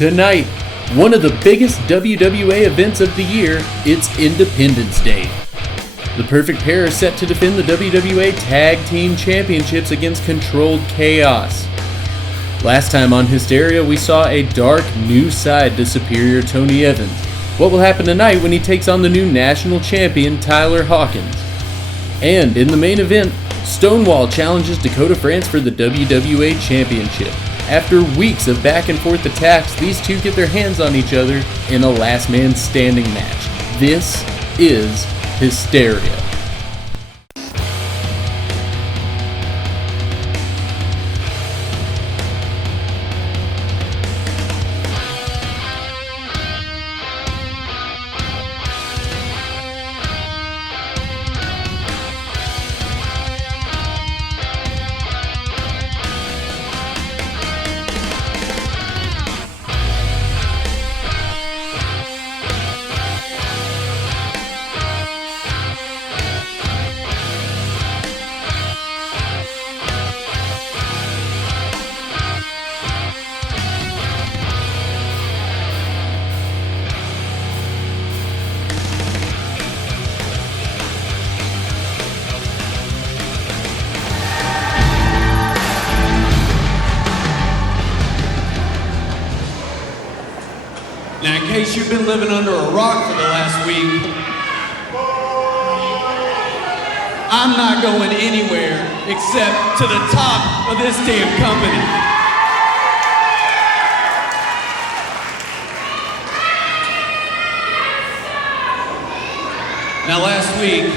Tonight, one of the biggest WWA events of the year, it's Independence Day. The perfect pair are set to defend the WWA Tag Team Championships against Controlled Chaos. Last time on Hysteria, we saw a dark new side to Superior Tony Evans. What will happen tonight when he takes on the new national champion, Tyler Hawkins? And in the main event, Stonewall challenges Dakota France for the WWA Championship. After weeks of back and forth attacks, these two get their hands on each other in a last man standing match. This is Hysteria. Now, in case you've been living under a rock for the last week, I'm not going anywhere except to the top of this damn company. Now, last week,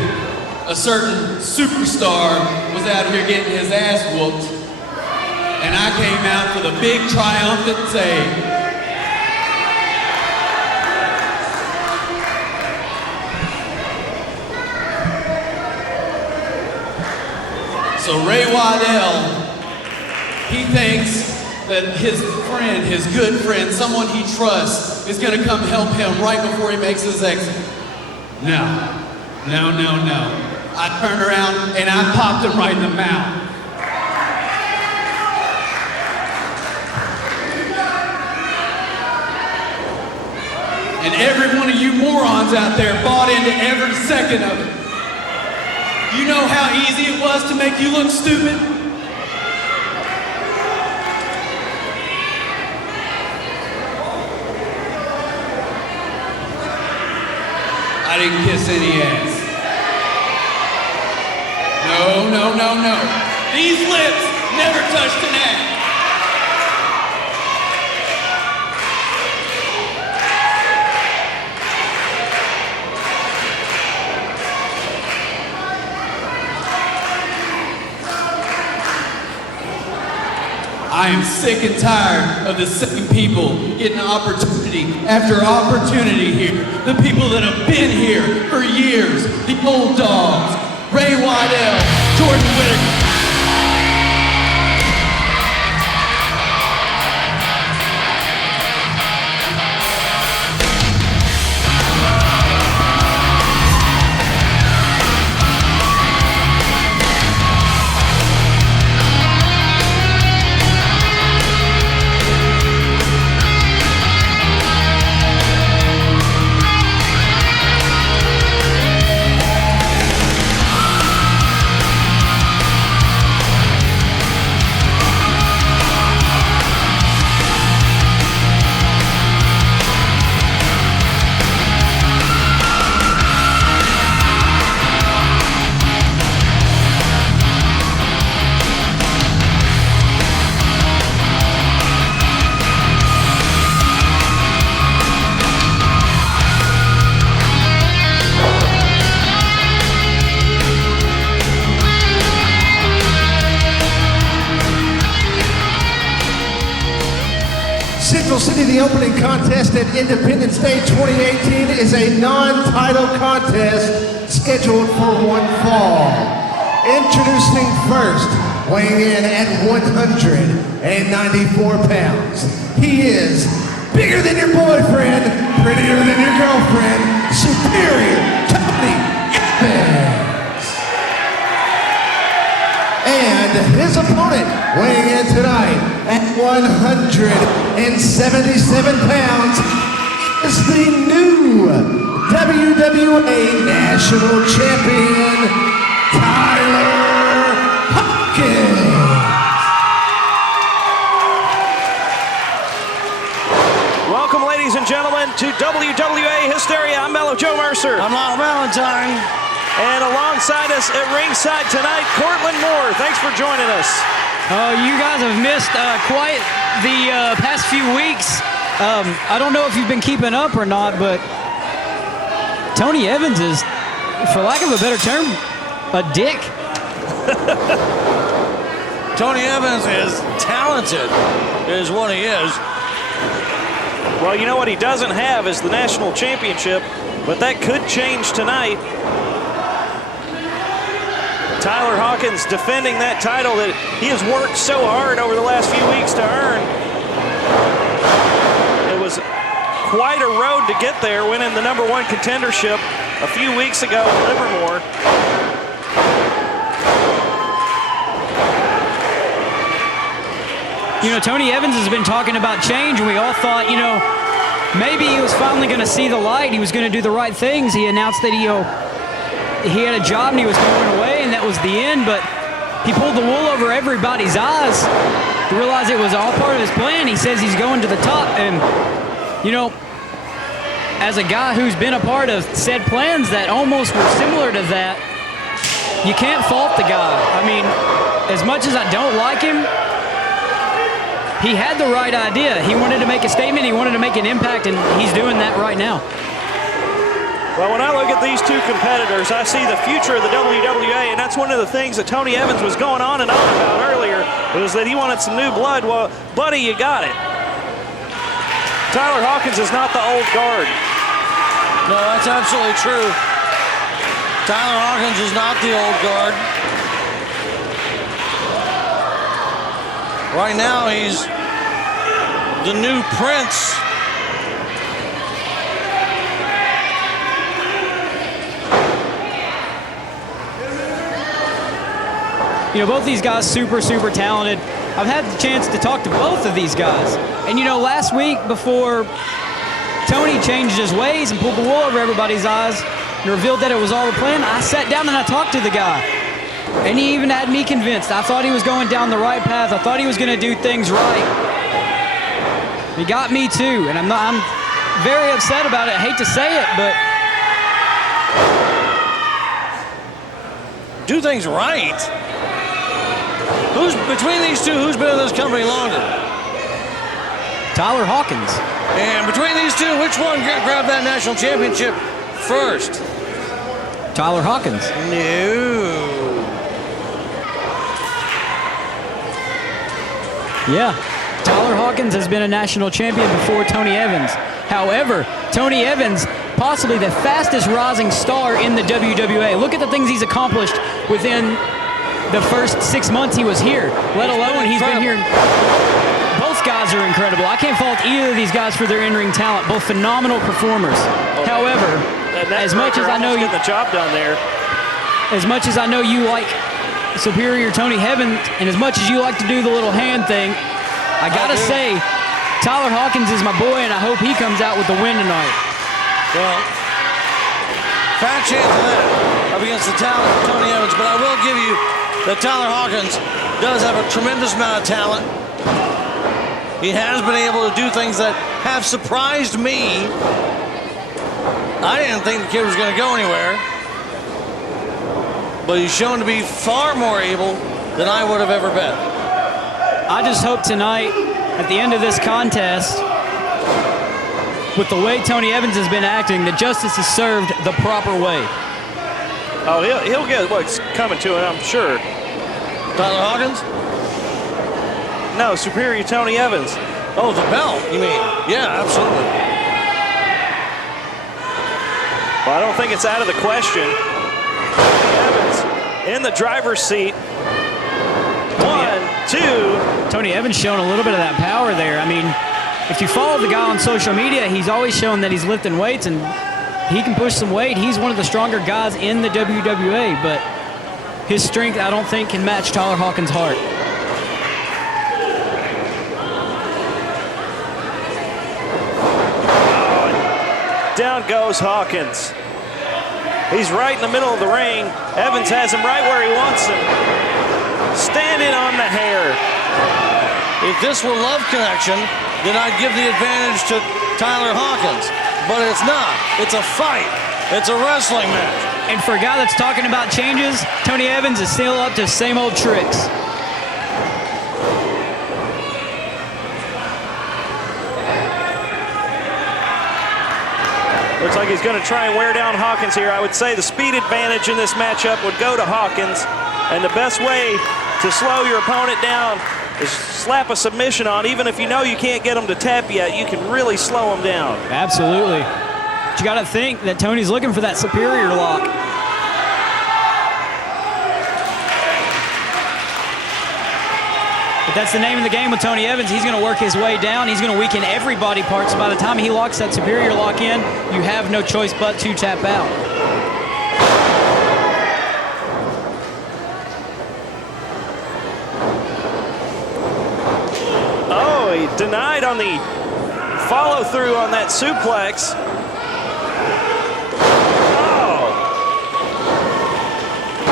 a certain superstar was out here getting his ass whooped, and I came out for the big triumphant save. So Ray Waddell, he thinks that his friend, his good friend, someone he trusts, is gonna come help him right before he makes his exit. No. I turned around and I popped him right in the mouth. And every one of you morons out there bought into every second of it. You know how easy it was to make you look stupid? I didn't kiss any ass. No. These lips never touched an ass. I am sick and tired of the same people getting opportunity after opportunity here. The people that have been here for years. The old dogs. Ray Waddell, Jordan Whittaker. City, the opening contest at Independence Day 2018 is a non-title contest scheduled for one fall. Introducing first, weighing in at 194 pounds. He is bigger than your boyfriend, prettier than your girlfriend, Superior Tony Evans. And his opponent, weighing in tonight at 177 pounds, is the new WWA National Champion, Tyler Hawkins. Welcome, ladies and gentlemen, to WWA Hysteria. I'm Mellow Joe Mercer. I'm Lyle Valentine. And alongside us at ringside tonight, Cortland Moore. Thanks for joining us. You guys have missed quite the past few weeks. I don't know if you've been keeping up or not, but Tony Evans is, for lack of a better term, a dick. Tony Evans is talented, is what he is. Well, you know what he doesn't have is the national championship, but that could change tonight. Tyler Hawkins defending that title that he has worked so hard over the last few weeks to earn. It was quite a road to get there, winning the #1 contendership a few weeks ago in Livermore. You know, Tony Evans has been talking about change, and we all thought, you know, maybe he was finally going to see the light. He was going to do the right things. He announced that he had a job and he was moving away, and that was the end, but he pulled the wool over everybody's eyes to realize it was all part of his plan. He says he's going to the top, and, you know, as a guy who's been a part of said plans that almost were similar to that, you can't fault the guy. I mean, as much as I don't like him, he had the right idea. He wanted to make a statement, he wanted to make an impact, and he's doing that right now. Well, when I look at these two competitors, I see the future of the WWA, and that's one of the things that Tony Evans was going on and on about earlier, was that he wanted some new blood. Well, buddy, you got it. Tyler Hawkins is not the old guard. No, that's absolutely true. Tyler Hawkins is not the old guard. Right now, he's the new prince. You know, both these guys super talented. I've had the chance to talk to both of these guys. And, you know, last week before Tony changed his ways and pulled the wool over everybody's eyes and revealed that it was all a plan, I sat down and I talked to the guy. And he even had me convinced. I thought he was going down the right path. I thought he was going to do things right. He got me too, and I'm very upset about it. I hate to say it, but Do things right. Between these two, who's been in this company longer? Tyler Hawkins. And between these two, which one grabbed that national championship first? Tyler Hawkins. No. Yeah, Tyler Hawkins has been a national champion before Tony Evans. However, Tony Evans, possibly the fastest rising star in the WWA. Look at the things he's accomplished within the first 6 months he was here, let alone he's been here. Both guys are incredible. I can't fault either of these guys for their in-ring talent, both phenomenal performers. However, as much as I know you get the job done there, as much as I know you like superior Tony Evans, and as much as you like to do the little hand thing, I gotta say, Tyler Hawkins is my boy, and I hope he comes out with the win tonight. Well, fat chance of that up against the talent of Tony Evans, but I will give you that Tyler Hawkins does have a tremendous amount of talent. He has been able to do things that have surprised me. I didn't think the kid was going to go anywhere, but he's shown to be far more able than I would have ever bet. I just hope tonight, at the end of this contest, with the way Tony Evans has been acting, that justice is served the proper way. oh, he'll get what's coming to him, I'm sure. Tyler Hawkins? No, superior Tony Evans. Oh, the belt, you mean? Yeah, absolutely. Well, I don't think it's out of the question. Evans in the driver's seat. 1, 2. Tony Evans showing a little bit of that power there. I mean, if you follow the guy on social media, he's always shown that he's lifting weights and he can push some weight. He's one of the stronger guys in the WWA, but his strength, I don't think, can match Tyler Hawkins' heart. Down goes Hawkins. He's right in the middle of the ring. Evans has him right where he wants him. Standing on the hair. If this were love connection, then I'd give the advantage to Tyler Hawkins. But it's not. It's a fight. It's a wrestling match. And for a guy that's talking about changes, Tony Evans is still up to same old tricks. Looks like he's going to try and wear down Hawkins here. I would say the speed advantage in this matchup would go to Hawkins. And the best way to slow your opponent down is slap a submission on. Even if you know you can't get him to tap yet, you can really slow him down. Absolutely. But you got to think that Tony's looking for that superior lock. But that's the name of the game with Tony Evans. He's going to work his way down. He's going to weaken every body part. So by the time he locks that superior lock in, you have no choice but to tap out. Oh, he denied on the follow through on that suplex. Oh.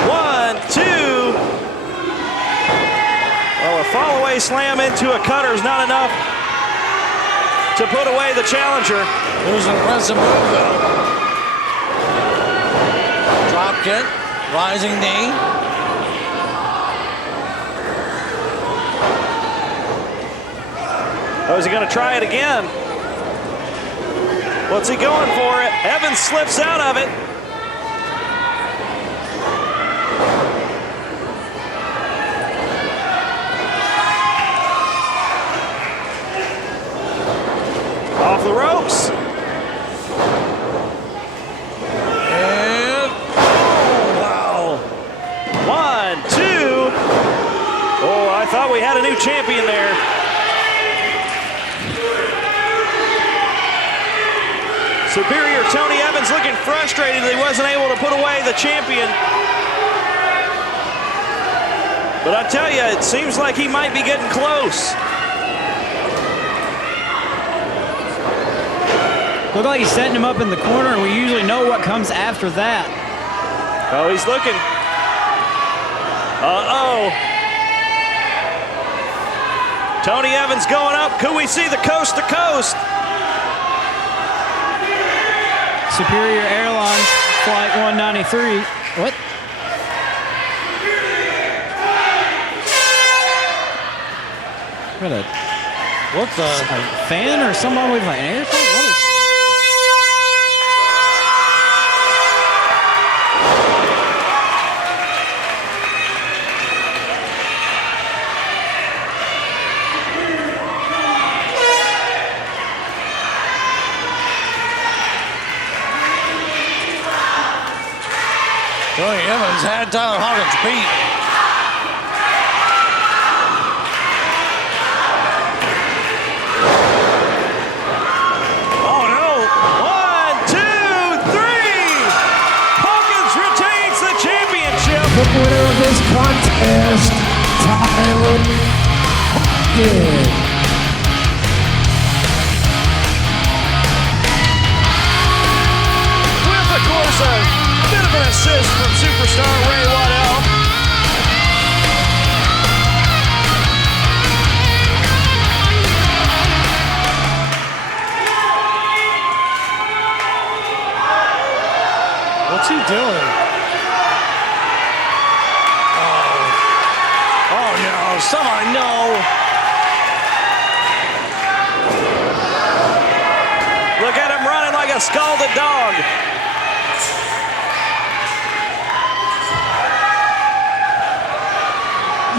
1, 2. Well, a fall away slam into a cutter is not enough to put away the challenger. It was an impressive move, though. Drop kick, rising knee. Oh, is he going to try it again? What's he going for? Evans slips out of it. Off the ropes. And, oh, wow. 1, 2. Oh, I thought we had a new champion there. Superior Tony Evans looking frustrated that he wasn't able to put away the champion. But I tell you, it seems like he might be getting close. Look like he's setting him up in the corner, and we usually know what comes after that. Oh, he's looking. Uh-oh. Tony Evans going up. Could we see the coast to coast? Superior Airlines Flight 193. What? What the? A fan or someone with an airplane? What is? Tony Evans had Tyler Hawkins beat. Oh no! 1, 2, 3! Hawkins retains the championship. The winner of this contest, Tyler Hawkins. With, of course, a bit of an assist from superstar Waddell. What's he doing? Oh no, somebody, no. Look at him running like a scalded dog.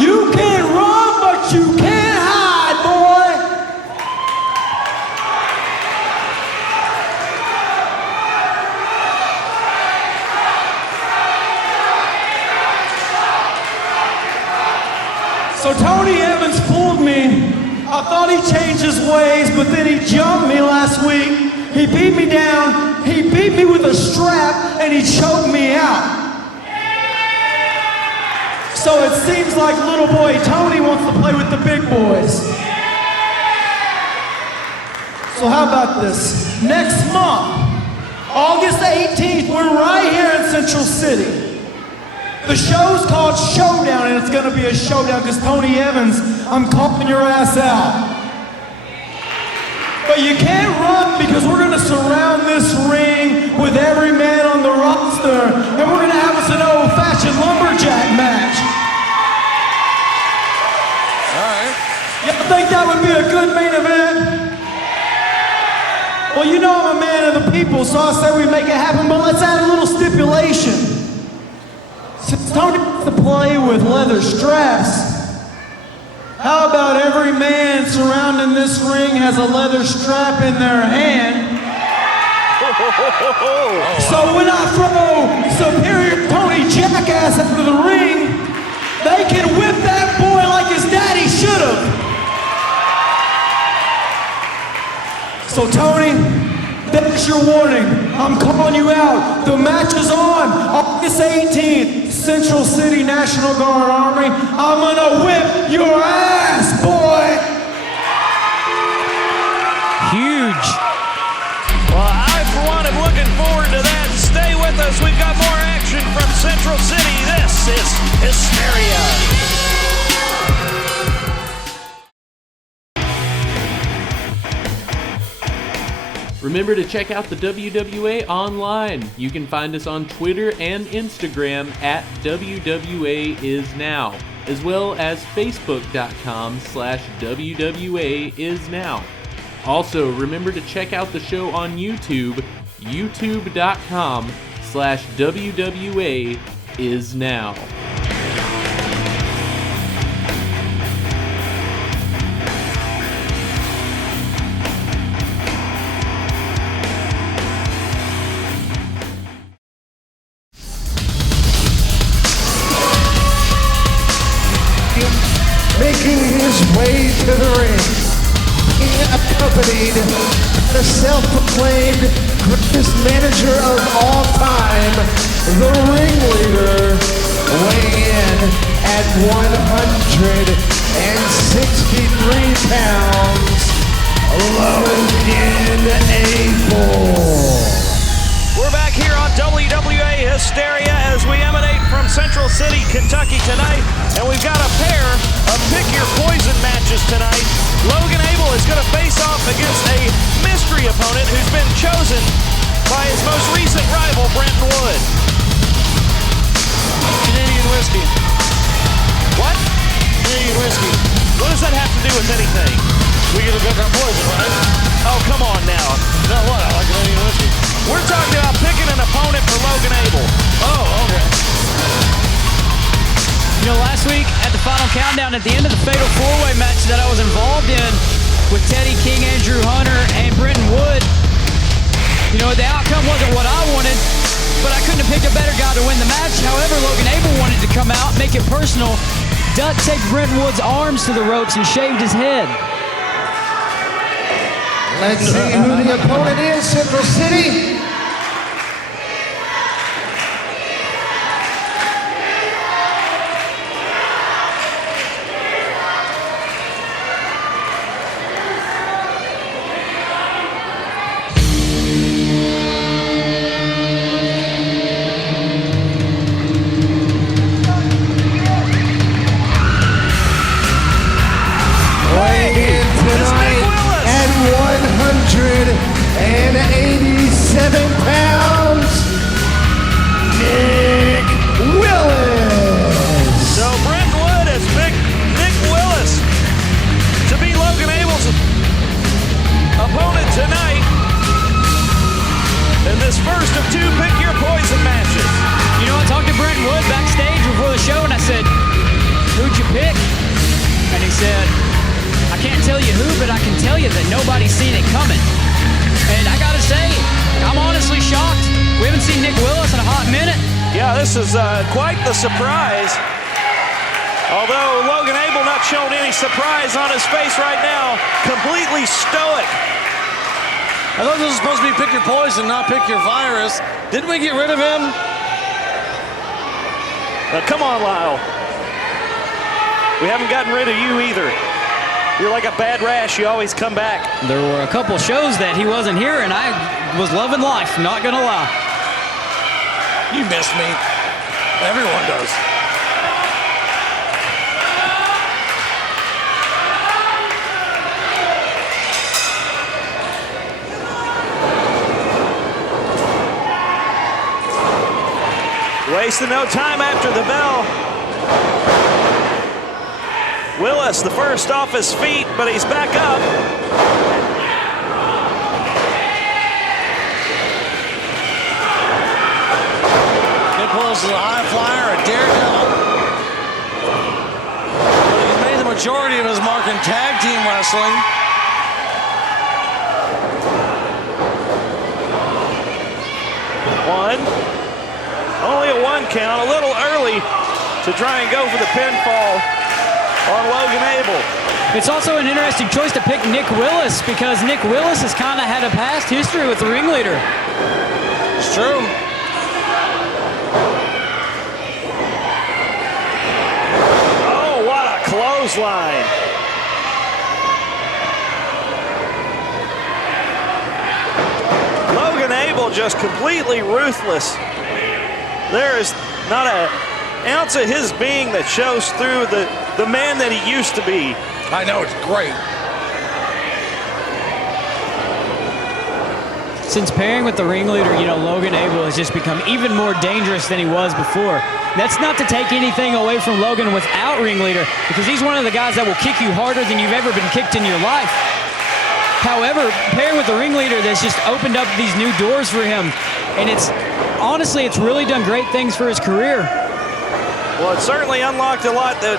You can run, but you can't hide, boy. So Tony Evans fooled me. I thought he changed his ways, but then he jumped me last week. He beat me down, he beat me with a strap, and he choked me out. So it seems like little boy Tony wants to play with the big boys. So how about this? Next month, August 18th, we're right here in Central City. The show's called Showdown, and it's gonna be a showdown because Tony Evans, I'm calling your ass out. But you can't run because we're gonna surround this ring with every man on the roster, and we're gonna have us an old-fashioned lumberjack match. All right. Y'all think that would be a good main event? Well, you know I'm a man of the people, so I say we make it happen, but let's add a little stipulation. Since Tony wants to play with leather straps, how about every man surrounding this ring has a leather strap in their hand? So when I throw Superior Tony Jackass into the ring, they can whip that boy like his daddy should have. So Tony, that's your warning. I'm calling you out. The match is on August 18th, Central City National Guard Army. I'm gonna whip your ass, boy. Huge. Well, I, for one, am looking forward to that. Stay with us. We've got more action from Central City. This is Hysteria. Remember to check out the WWA online. You can find us on Twitter and Instagram at WWAISNOW, as well as Facebook.com/WWAISNOW. Also, remember to check out the show on YouTube, youtube.com/WWAISNOW. Making his way to the ring, being accompanied by the self-proclaimed greatest manager of all time, the ringleader, weighing in at 163 pounds, Logan Abel. We're back here on WWA Hysteria as we emanate from Central City, Kentucky tonight. And we've got a pair of Pick Your Poison matches tonight. Logan Abel is going to face off against a mystery opponent who's been chosen by his most recent rival, Brenton Wood. Canadian whiskey. What? Canadian whiskey. What does that have to do with anything? We get to pick our poison, right? Oh, come on now. No, what? I like Canadian whiskey. We're talking about picking an opponent for Logan Abel. Oh, okay. You know, last week at the final countdown at the end of the Fatal 4-Way match that I was involved in with Teddy King, Andrew Hunter, and Brenton Wood, you know, the outcome wasn't what I wanted, but I couldn't have picked a better guy to win the match. However, Logan Abel wanted to come out, make it personal, duct taped Brenton Wood's arms to the ropes and shaved his head. Let's see who the opponent is, Central City. Weighing in tonight at 187 pounds, Nick Willis. So Brenton Wood has picked Nick Willis to be Logan Abel's opponent tonight in this first of two Pick Your Poison matches. You know, I talked to Brenton Wood backstage before the show, and I said, who'd you pick? And he said, I can't tell you who, but I can tell you that nobody's seen it coming. And I gotta say, I'm honestly shocked. We haven't seen Nick Willis in a hot minute. Yeah, this is quite the surprise. Although Logan Abel not showing any surprise on his face right now, completely stoic. I thought this was supposed to be Pick Your Poison, not Pick Your Virus. Didn't we get rid of him? Come on, Lyle. We haven't gotten rid of you either. You're like a bad rash. You always come back. There were a couple shows that he wasn't here, and I was loving life, not going to lie. You miss me. Everyone does. Wasting no time after the bell. Willis, the first off his feet, but he's back up. Nick Willis is a high flyer, a daredevil. But he's made the majority of his mark in tag team wrestling. Only a 1 count, a little early to try and go for the pinfall on Logan Abel. It's also an interesting choice to pick Nick Willis because Nick Willis has kind of had a past history with the ringleader. It's true. Oh, what a clothesline. Logan Abel just completely ruthless. There is not an ounce of his being that shows through the man that he used to be. I know, it's great. Since pairing with the ringleader, you know, Logan Abel has just become even more dangerous than he was before. That's not to take anything away from Logan without ringleader, because he's one of the guys that will kick you harder than you've ever been kicked in your life. However, pairing with the ringleader, that's just opened up these new doors for him. And honestly, it's really done great things for his career. Well, it certainly unlocked a lot that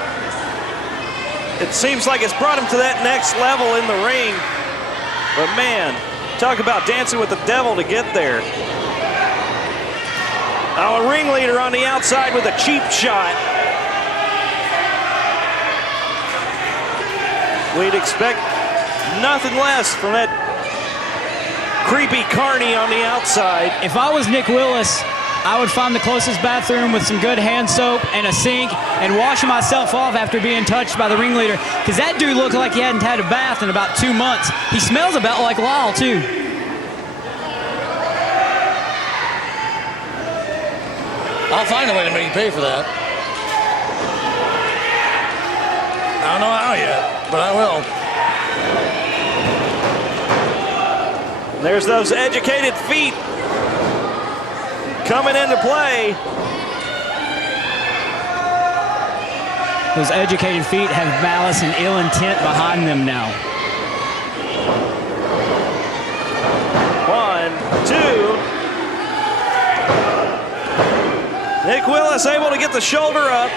it seems like it's brought him to that next level in the ring. But man, talk about dancing with the devil to get there. Now a ringleader on the outside with a cheap shot. We'd expect nothing less from that creepy carny on the outside. If I was Nick Willis, I would find the closest bathroom with some good hand soap and a sink and wash myself off after being touched by the ringleader, because that dude looked like he hadn't had a bath in about 2 months. He smells about like Lyle, too. I'll find a way to make you pay for that. I don't know how yet, but I will. There's those educated feet coming into play. Those educated feet have malice and ill intent behind them now. 1, 2. Nick Willis able to get the shoulder up.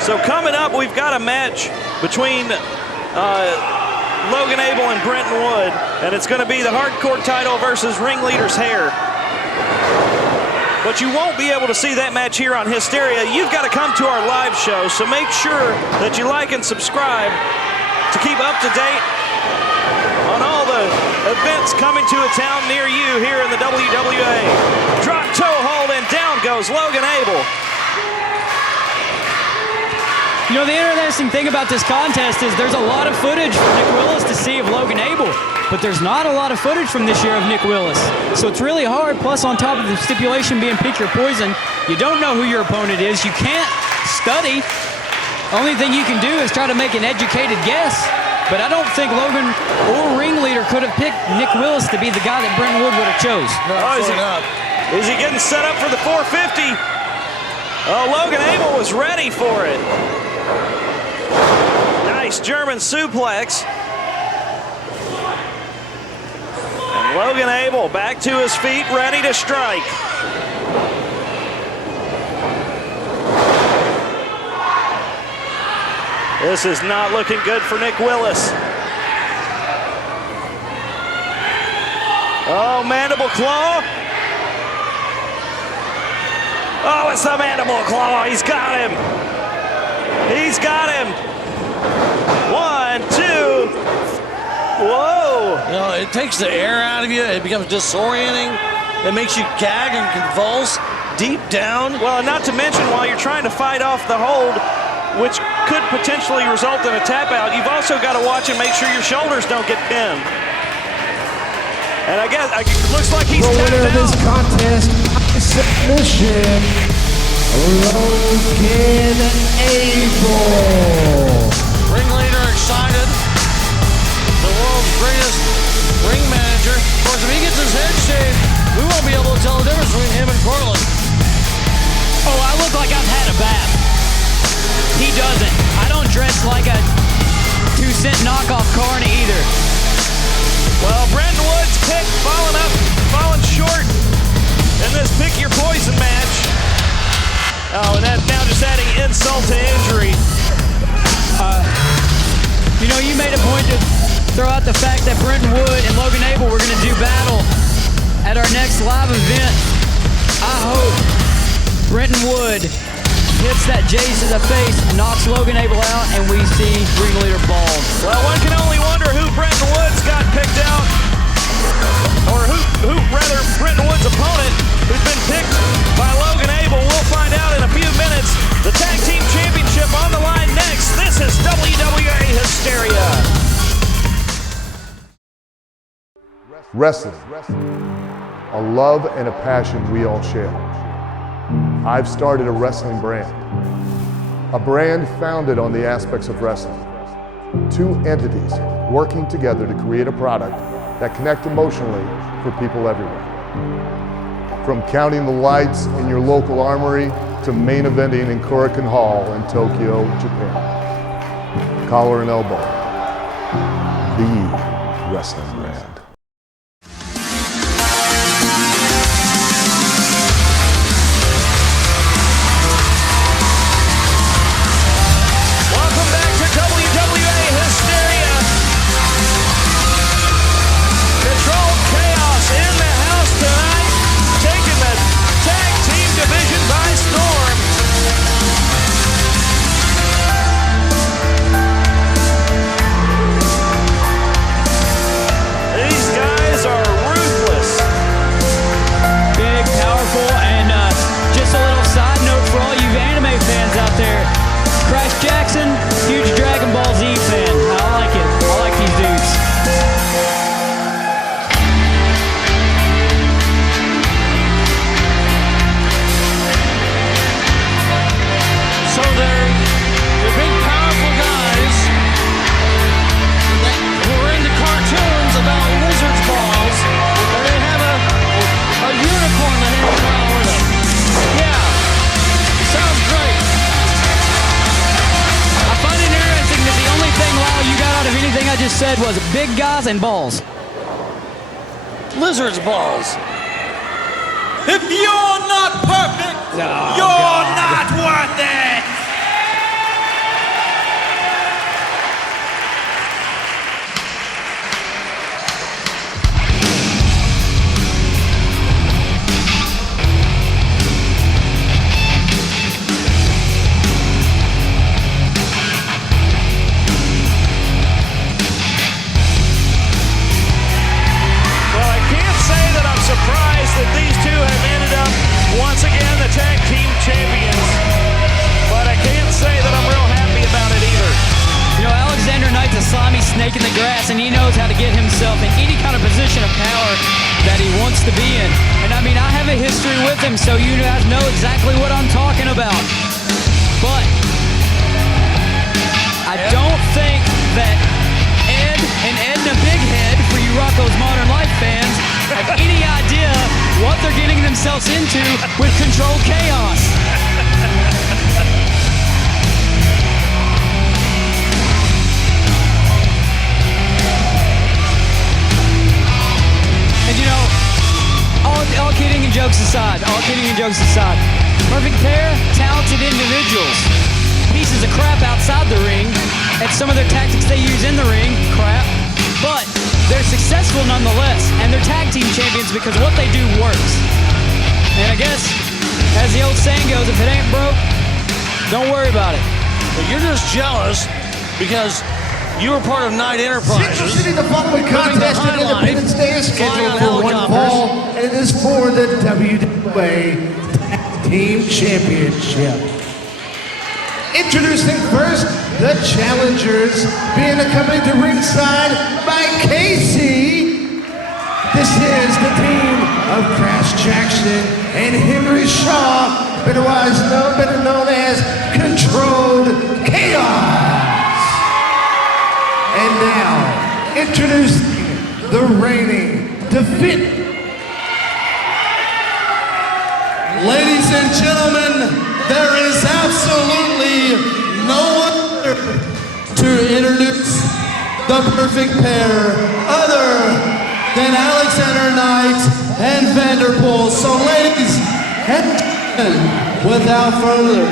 So coming up, we've got a match between Logan Abel and Brenton Wood, and it's going to be the hardcore title versus Ringleader's hair. But you won't be able to see that match here on Hysteria. You've got to come to our live show, so make sure that you like and subscribe to keep up to date on all the events coming to a town near you here in the WWA. Drop toe hold, and down goes Logan Abel. You know, the interesting thing about this contest is there's a lot of footage from Nick Willis to see of Logan Abel, but there's not a lot of footage from this year of Nick Willis. So it's really hard, plus on top of the stipulation being pick your poison, you don't know who your opponent is. You can't study. Only thing you can do is try to make an educated guess. But I don't think Logan or Ringleader could have picked Nick Willis to be the guy that Brenton Wood would have chose. No, is he getting set up for the 450? Oh, Logan Abel was ready for it. Nice German suplex. And Logan Abel back to his feet, ready to strike. This is not looking good for Nick Willis. Oh, mandible claw. Oh, it's the mandible claw. He's got him. He's got him. 1, 2. Whoa. You know, it takes the air out of you. It becomes disorienting. It makes you gag and convulse. deep down. Well, not to mention while you're trying to fight off the hold, which could potentially result in a tap out, you've also got to watch and make sure your shoulders don't get pinned. And I guess it looks like he's the winner of this contest by submission, Logan Abel. Ringleader excited. The world's greatest ring manager. Of course, if he gets his head shaved, we won't be able to tell the difference between him and Cortland. Oh, I look like I've had a bath. He doesn't. I don't dress like a 2-cent knockoff Carney either. Well, Brenton Wood's pick falling short in this pick your poison match. Oh, and that now just adding insult to injury. You know, you made a point to throw out the fact that Brenton Wood and Logan Abel were going to do battle at our next live event. I hope Brenton Wood hits that Jace to the face, knocks Logan Abel out, and we see ringleader bald. Well, one can only wonder who Brenton Wood's got picked out, or who rather Brenton Wood's opponent, who's been picked by Logan Abel. We'll find out in a few minutes. The Tag Team Championship on the line next. This is WWA Hysteria. Wrestling, a love and a passion we all share. I've started a wrestling brand, a brand founded on the aspects of wrestling. Two entities working together to create a product that connect emotionally for people everywhere. From counting the lights in your local armory to main eventing in Korakuen Hall in Tokyo, Japan. Collar and elbow, the wrestling brand. Welcome back to WWA Hysteria. Controlled Chaos in the house tonight, taking the tag team division by storm. These guys are ruthless. Big, powerful, and just a little side note for all you anime fans out there. Crash Jaxon, huge Dragon Ball Z fan. I like it. I like these dudes. So they're big, powerful guys who are into cartoons about lizards' balls, and they have a unicorn that hangs around with them. Yeah, sounds great. I find it interesting that the only thing, Lyle, you got out of anything I just said was big guys and balls. Lizards' balls. If you're not perfect, you're not worth it. Well, I can't say that I'm surprised that these two have ended up once again the tag team champions, but I can't say that I'm real happy about it either. You know, Alexander Knight's a slimy snake in the grass, and he knows how to get himself in any kind of position of power that he wants to be in. And I mean, I have a history with him, so you guys know exactly what I'm talking about. But I don't think that Ed and Edna Bighead, for you Rocco's Modern Life fans, have any idea what they're getting themselves into with Controlled Chaos. And you know, all kidding and jokes aside, perfect pair, talented individuals. Pieces of crap outside the ring, and some of their tactics they use in the ring, crap. But they're successful nonetheless, and they're tag team champions because what they do works. And I guess, as the old saying goes, if it ain't broke, don't worry about it. But you're just jealous because you were part of Knight Enterprises. Central City, the following contest at Independence Day is scheduled for one fall, and it is for the WWA Tag Team Championship. Introducing first, the challengers, being accompanied to ringside by Casey. This is the team of Crash Jaxon and Henry Shaw, better known as Controlled Chaos. And now, introducing the reigning, defending. Ladies and gentlemen, there is absolutely no one better to introduce the perfect pair other than Alexander Knight and Vanderpool. So ladies and gentlemen, without further,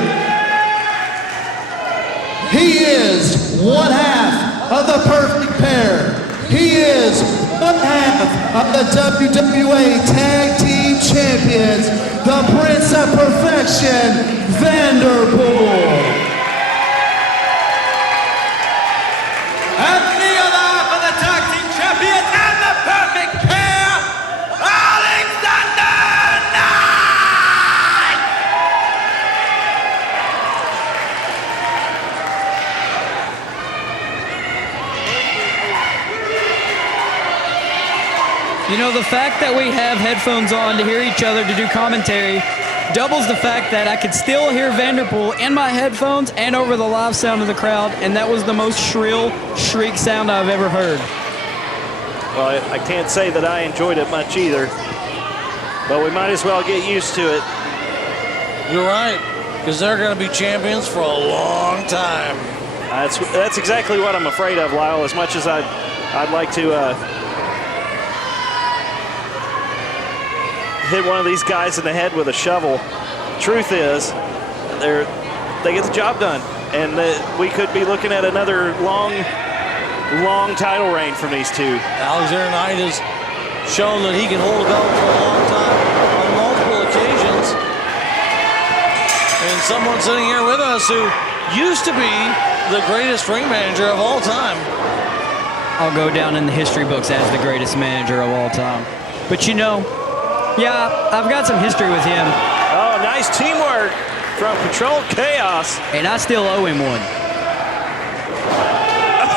he is one half of the perfect pair. He is one half of the WWA Tag Team Champions, the Prince of Perfection, Vanderpool. And the other half of the Tag Team Champions and the perfect pair, Alexander Knight! You know, the fact that we have headphones on to hear each other to do commentary doubles the fact that I could still hear Vanderpool in my headphones and over the live sound of the crowd, and that was the most shrill shriek sound I've ever heard. Well, I can't say that I enjoyed it much either, but we might as well get used to it. You're right, because they're going to be champions for a long time. That's exactly what I'm afraid of, Lyle, as much as I'd like to hit one of these guys in the head with a shovel. Truth is, they get the job done, and we could be looking at another long title reign from these two. Alexander Knight has shown that he can hold a belt for a long time on multiple occasions. And someone sitting here with us who used to be the greatest ring manager of all time. I'll go down in the history books as the greatest manager of all time. But you know, yeah, I've got some history with him. Oh, nice teamwork from Controlled Chaos. And I still owe him one.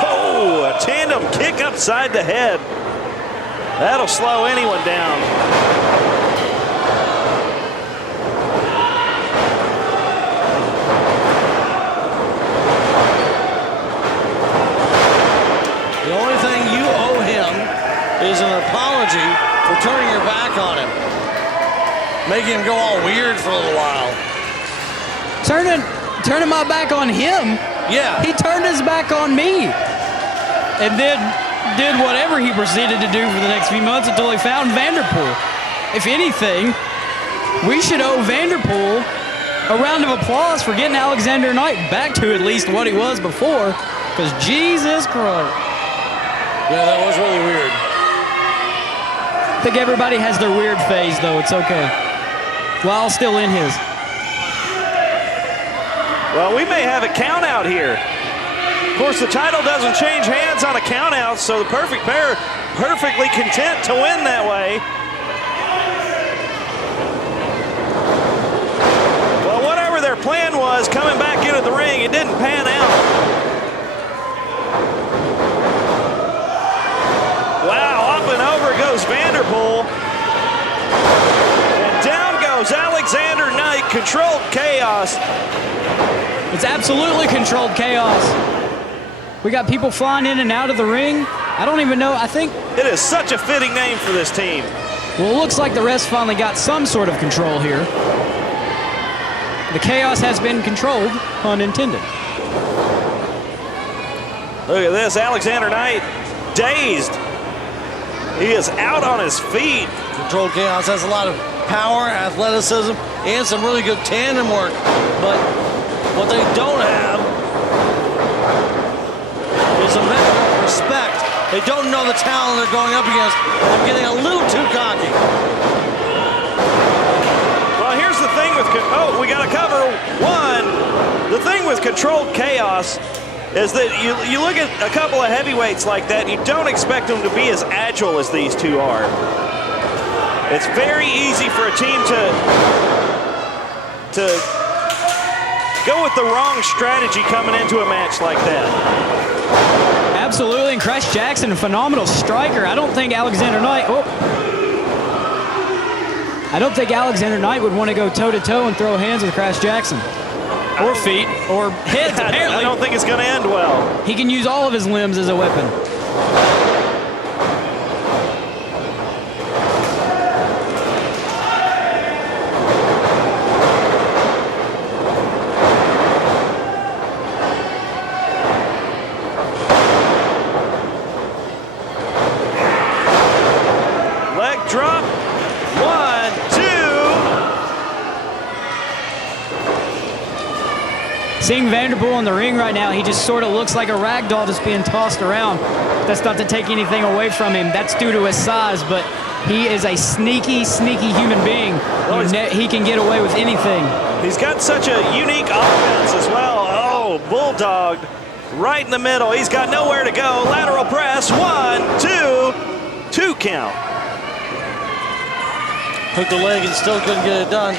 Oh, a tandem kick upside the head. That'll slow anyone down. The only thing you owe him is an apology for turning your back on him. Making him go all weird for a little while. Turning my back on him? Yeah. He turned his back on me. And then did whatever he proceeded to do for the next few months until he found Vanderpool. If anything, we should owe Vanderpool a round of applause for getting Alexander Knight back to at least what he was before. Because Jesus Christ. Yeah, that was really weird. I think everybody has their weird phase, though. It's okay. Lyle's still in his. Well, we may have a count out here. Of course, the title doesn't change hands on a count out, so the perfect pair perfectly content to win that way. Well, whatever their plan was coming back into the ring, it didn't pan out. Wow, up and over goes Vanderpool. And down goes Alexander Knight, Controlled Chaos. It's absolutely Controlled Chaos. We got people flying in and out of the ring. I don't even know, I think... It is such a fitting name for this team. Well, it looks like the rest finally got some sort of control here. The chaos has been controlled, pun intended. Look at this, Alexander Knight, dazed. He is out on his feet. Controlled Chaos has a lot of power, athleticism, and some really good tandem work. But what they don't have is a measure of respect. They don't know the talent they're going up against. They're getting a little too cocky. Well, here's the thing with, we got to cover one. The thing with Controlled Chaos is that you look at a couple of heavyweights like that, and you don't expect them to be as agile as these two are. It's very easy for a team to to go with the wrong strategy coming into a match like that. Absolutely, and Crash Jaxon, a phenomenal striker. I don't think Alexander Knight would want to go toe-to-toe and throw hands with Crash Jaxon. Or feet, or heads, apparently. I don't think it's going to end well. He can use all of his limbs as a weapon. Leg drop. 1, 2. Seeing Vanderpool in the ring right now, he just sort of looks like a rag doll just being tossed around. That's not to take anything away from him. That's due to his size, but he is a sneaky, sneaky human being. He can get away with anything. He's got such a unique offense as well. Oh, bulldogged right in the middle. He's got nowhere to go. Lateral press. 1, 2 count. Hooked the leg and still couldn't get it done.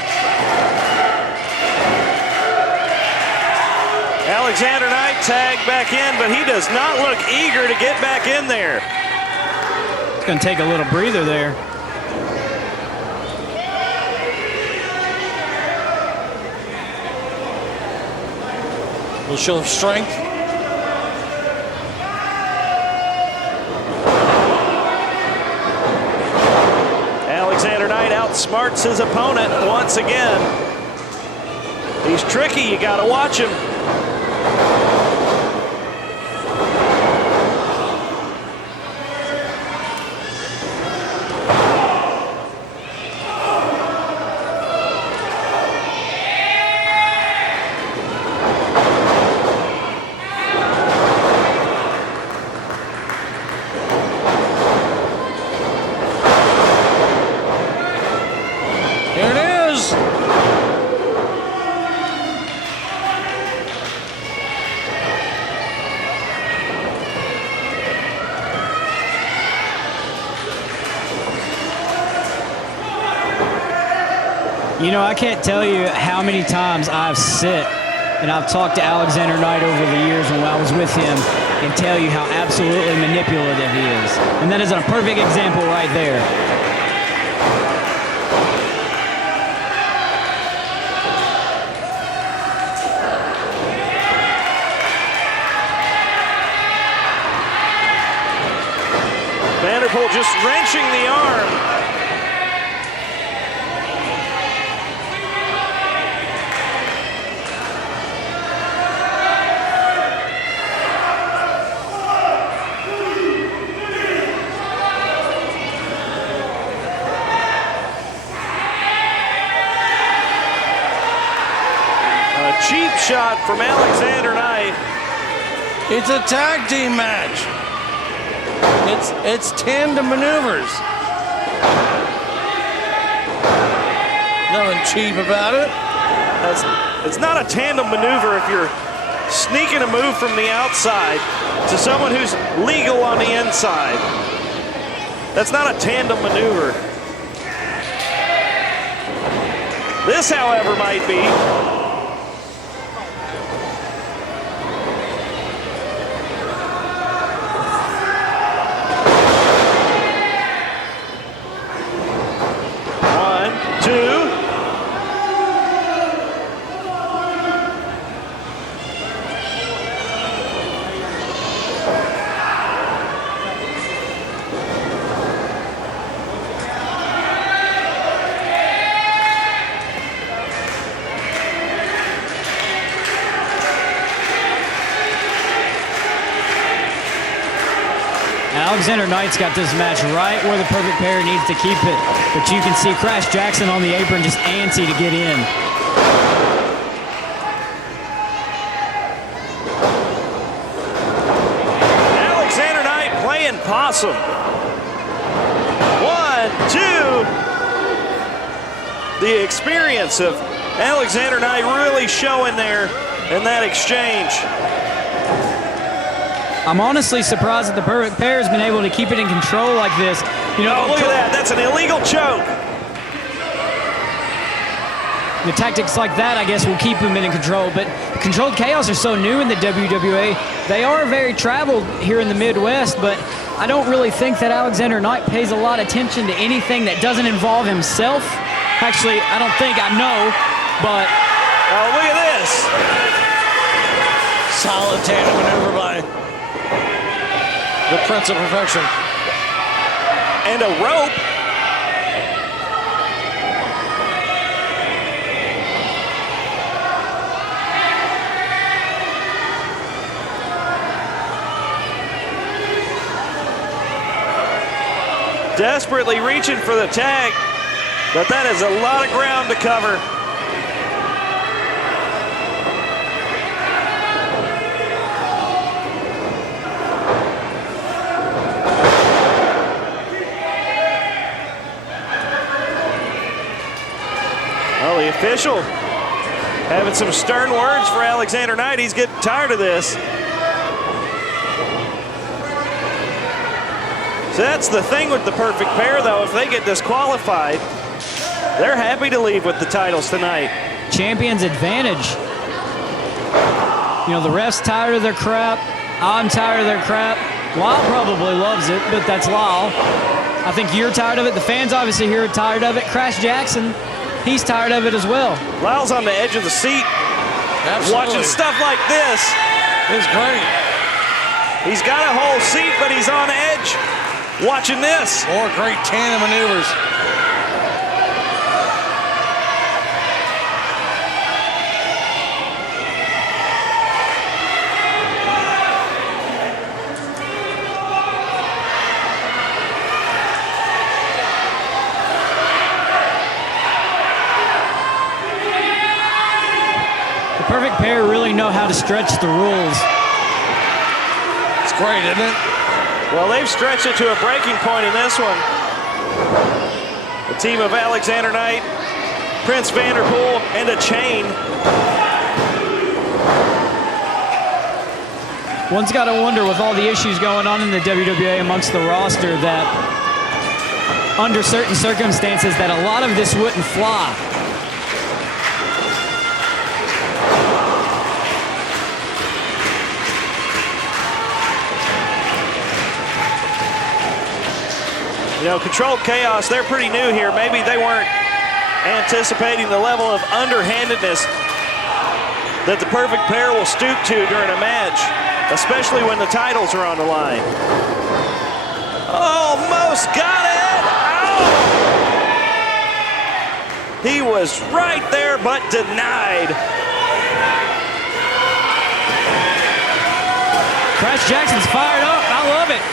Alexander Knight tagged back in, but he does not look eager to get back in there. It's going to take a little breather there. A little show of strength. Alexander Knight outsmarts his opponent once again. He's tricky, you got to watch him. You know, I can't tell you how many times I've sit and I've talked to Alexander Knight over the years when I was with him and tell you how absolutely manipulative he is. And that is a perfect example right there. Vanderpool just wrenching the arm. Cheap shot from Alexander Knight. It's a tag team match. It's tandem maneuvers. Nothing cheap about it. It's not a tandem maneuver if you're sneaking a move from the outside to someone who's legal on the inside. That's not a tandem maneuver. This, however, might be. Alexander Knight's got this match right where the perfect pair needs to keep it. But you can see Crash Jaxon on the apron just antsy to get in. Alexander Knight playing possum. 1, 2. The experience of Alexander Knight really showing there in that exchange. I'm honestly surprised that the perfect pair has been able to keep it in control like this. You know, look at that. That's an illegal choke. the tactics like that, I guess, will keep him in control. But Controlled Chaos are so new in the WWA. They are very traveled here in the Midwest, but I don't really think that Alexander Knight pays a lot of attention to anything that doesn't involve himself. Actually, I don't think, I know, but... Oh, look at this. Solid tandem maneuver by the Prince of Perfection. And a rope. Desperately reaching for the tag, but that is a lot of ground to cover. Well, the official having some stern words for Alexander Knight. He's getting tired of this. So that's the thing with the Perfect Pair, though. If they get disqualified, they're happy to leave with the titles tonight. Champion's advantage. You know, the ref's tired of their crap. I'm tired of their crap. Lyle probably loves it, but that's Lyle. I think you're tired of it. The fans obviously here are tired of it. Crash Jaxon, he's tired of it as well. Lyle's on the edge of the seat. Absolutely. Watching stuff like this. It's great. He's got a whole seat, but he's on edge. Watching this. More great tandem maneuvers. The Perfect Pair really know how to stretch the rules. It's great, isn't it? Well, they've stretched it to a breaking point in this one. The team of Alexander Knight, Prince Vanderpool, and a chain. One's got to wonder, with all the issues going on in the WWA amongst the roster, that under certain circumstances that a lot of this wouldn't fly. You know, Controlled Chaos, they're pretty new here. Maybe they weren't anticipating the level of underhandedness that the Perfect Pair will stoop to during a match, especially when the titles are on the line. Almost got it! Ow! He was right there, but denied. Crash Jackson's fired up. I love it.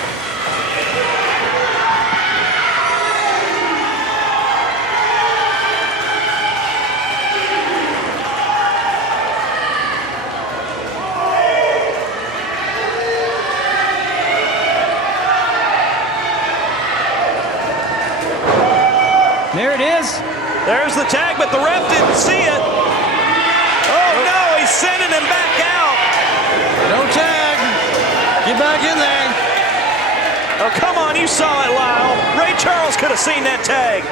There it is. There's the tag, but the ref didn't see it. Oh no, he's sending him back out. No tag. Get back in there. Oh, come on, you saw it, Lyle. Ray Charles could have seen that tag.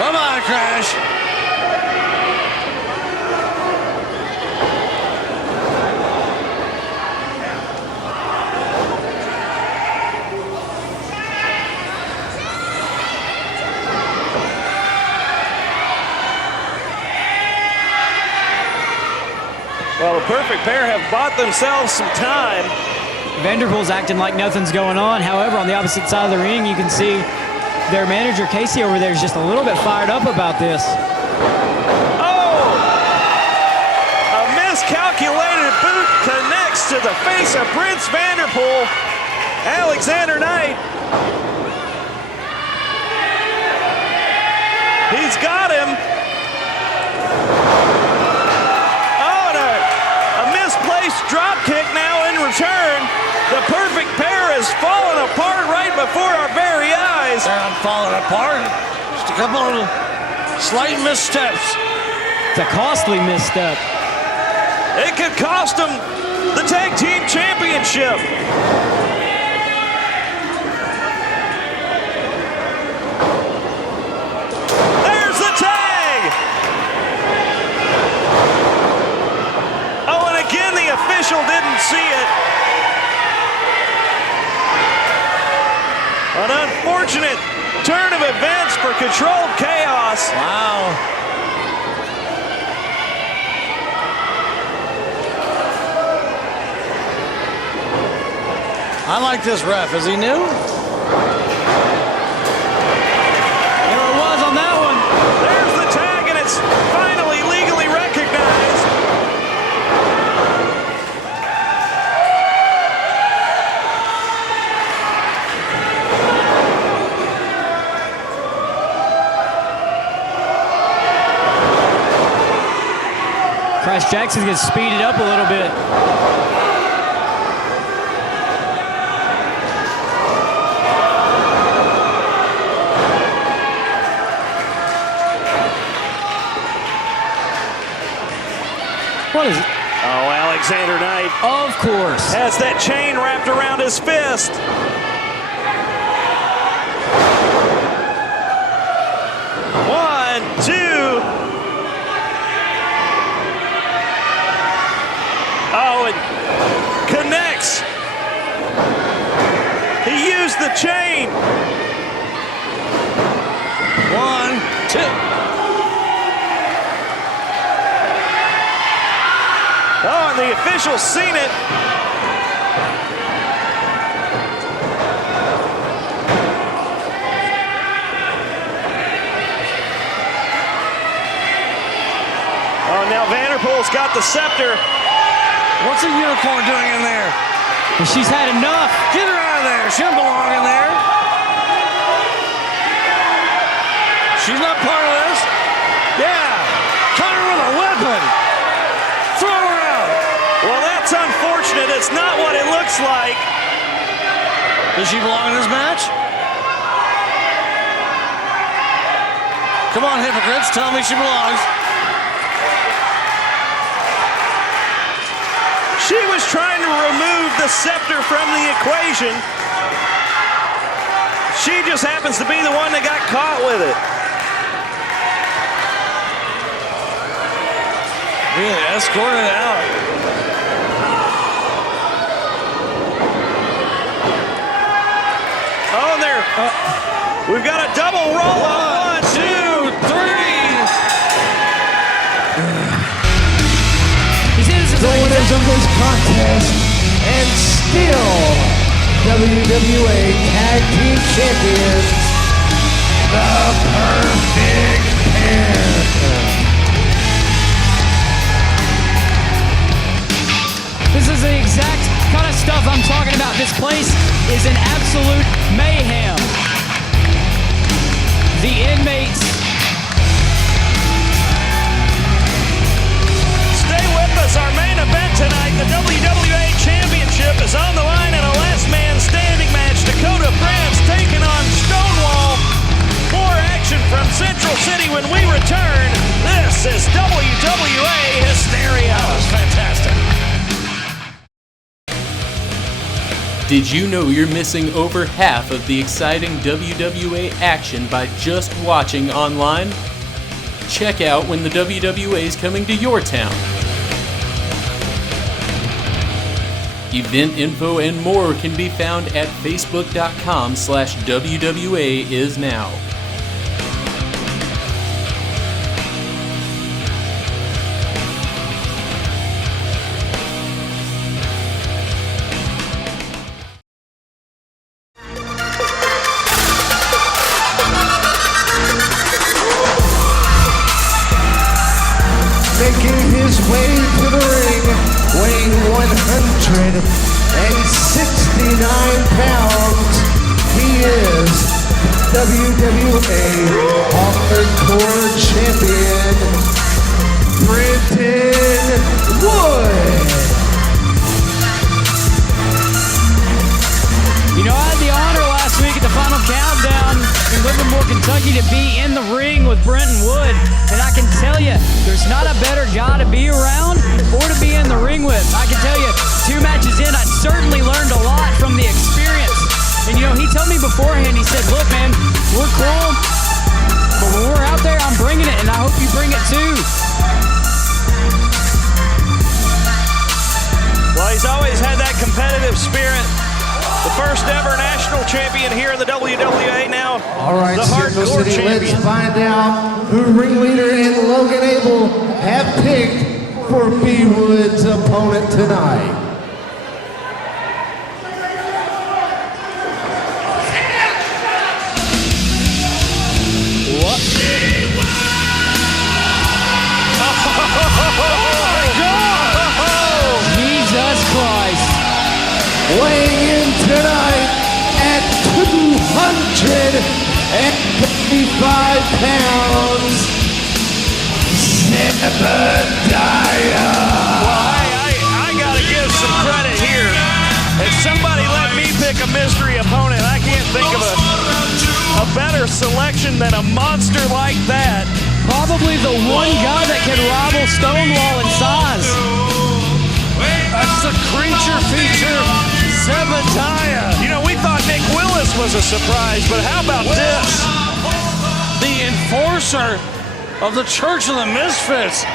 Bye-bye, Crash. Well, the Perfect Pair have bought themselves some time. Vanderpool's acting like nothing's going on. However, on the opposite side of the ring, you can see their manager, Casey, over there is just a little bit fired up about this. Oh! A miscalculated boot connects to the face of Prince Vanderpool. Alexander Knight. He's got him. Drop kick now in return. The Perfect Pair has fallen apart right before our very eyes. They're not falling apart. Just a couple of slight missteps. It's a costly misstep. It could cost them the Tag Team Championship. unfortunate turn of events for Controlled Chaos. Wow. I like this ref. Is he new? There it was on that one. There's the tag, and it's finally legally recognized. Crash Jackson's going to speed it up a little bit. What is it? Oh, Alexander Knight. Of course. Has that chain wrapped around his fist. One, two. Oh, it connects. He used the chain. One, two. Oh, and the official's seen it. Oh, now Vanderpool's got the scepter. What's a unicorn doing in there? She's had enough. Get her out of there. She doesn't belong in there. She's not part of this. Yeah. Caught her with a weapon. Throw her out. Well, that's unfortunate. It's not what it looks like. Does she belong in this match? Come on, hypocrites. Tell me she belongs. She was trying to remove the scepter from the equation. She just happens to be the one that got caught with it. Really escorted it out. Oh, and there. We've got a double roll on. 1, 2, 3. The winners of this contest and still WWA Tag Team Champions, the Perfect Pair. This is the exact kind of stuff I'm talking about. This place is an absolute mayhem. The inmates. Stay with us. Our main event tonight, the WWA Championship, is on the line in a last man standing match. Dakota France taking on Stonewall. More action from Central City when we return. This is WWA Hysteria. That was fantastic. Did you know you're missing over half of the exciting WWA action by just watching online? Check out when the WWA is coming to your town. Event info and more can be found at facebook.com/WWAISNOW. Making his way to the ring, weighing 169 pounds, he is WWA Hardcore Champion, Brenton Wood. You know, I had the honor last week at the Final Countdown in Livermore, Kentucky, to be in the ring with Brenton Wood. And I can tell you, there's not a better guy to be around or to be in the ring with. I can tell you, 2 matches in, I certainly learned a lot from the experience. And you know, he told me beforehand, he said, look, man, we're cool, but when we're out there, I'm bringing it, and I hope you bring it too. Well, he's always had that competitive spirit. But first ever national champion here in the WWA now. All right, the Central hardcore City, champion. let's find out who ringleader and Logan Abel have picked for B. Wood's opponent tonight. Weighing in tonight at 235 pounds, Zebediah. Well, I gotta give some credit here. If somebody let me pick a mystery opponent, I can't think of a better selection than a monster like that. Probably the one guy that can rival Stonewall in size. That's the creature feature, Zebediah. You know, we thought Nick Willis was a surprise, but how about this? The enforcer of the Church of the Misfits.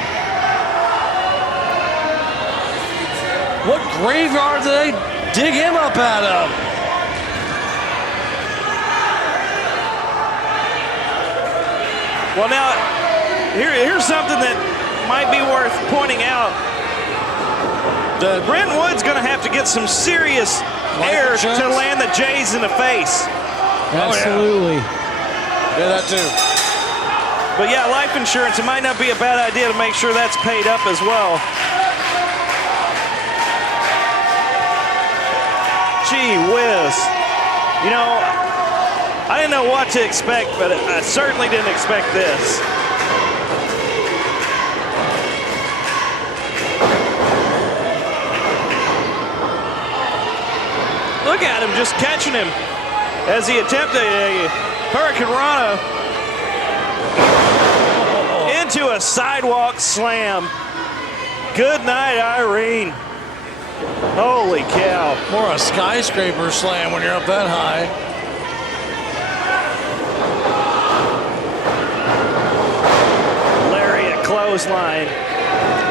What graveyard did they dig him up out of? Well, now, here's something that might be worth pointing out. Brenton Wood's going to have to get some serious air to land the J's in the face. Absolutely. Yeah, that too. But yeah, life insurance, it might not be a bad idea to make sure that's paid up as well. Gee whiz. You know, I didn't know what to expect, but I certainly didn't expect this. Look at him just catching him as he attempted a Hurricane Rana into a sidewalk slam. Good night, Irene. Holy cow. More a skyscraper slam when you're up that high. Lariat clothesline.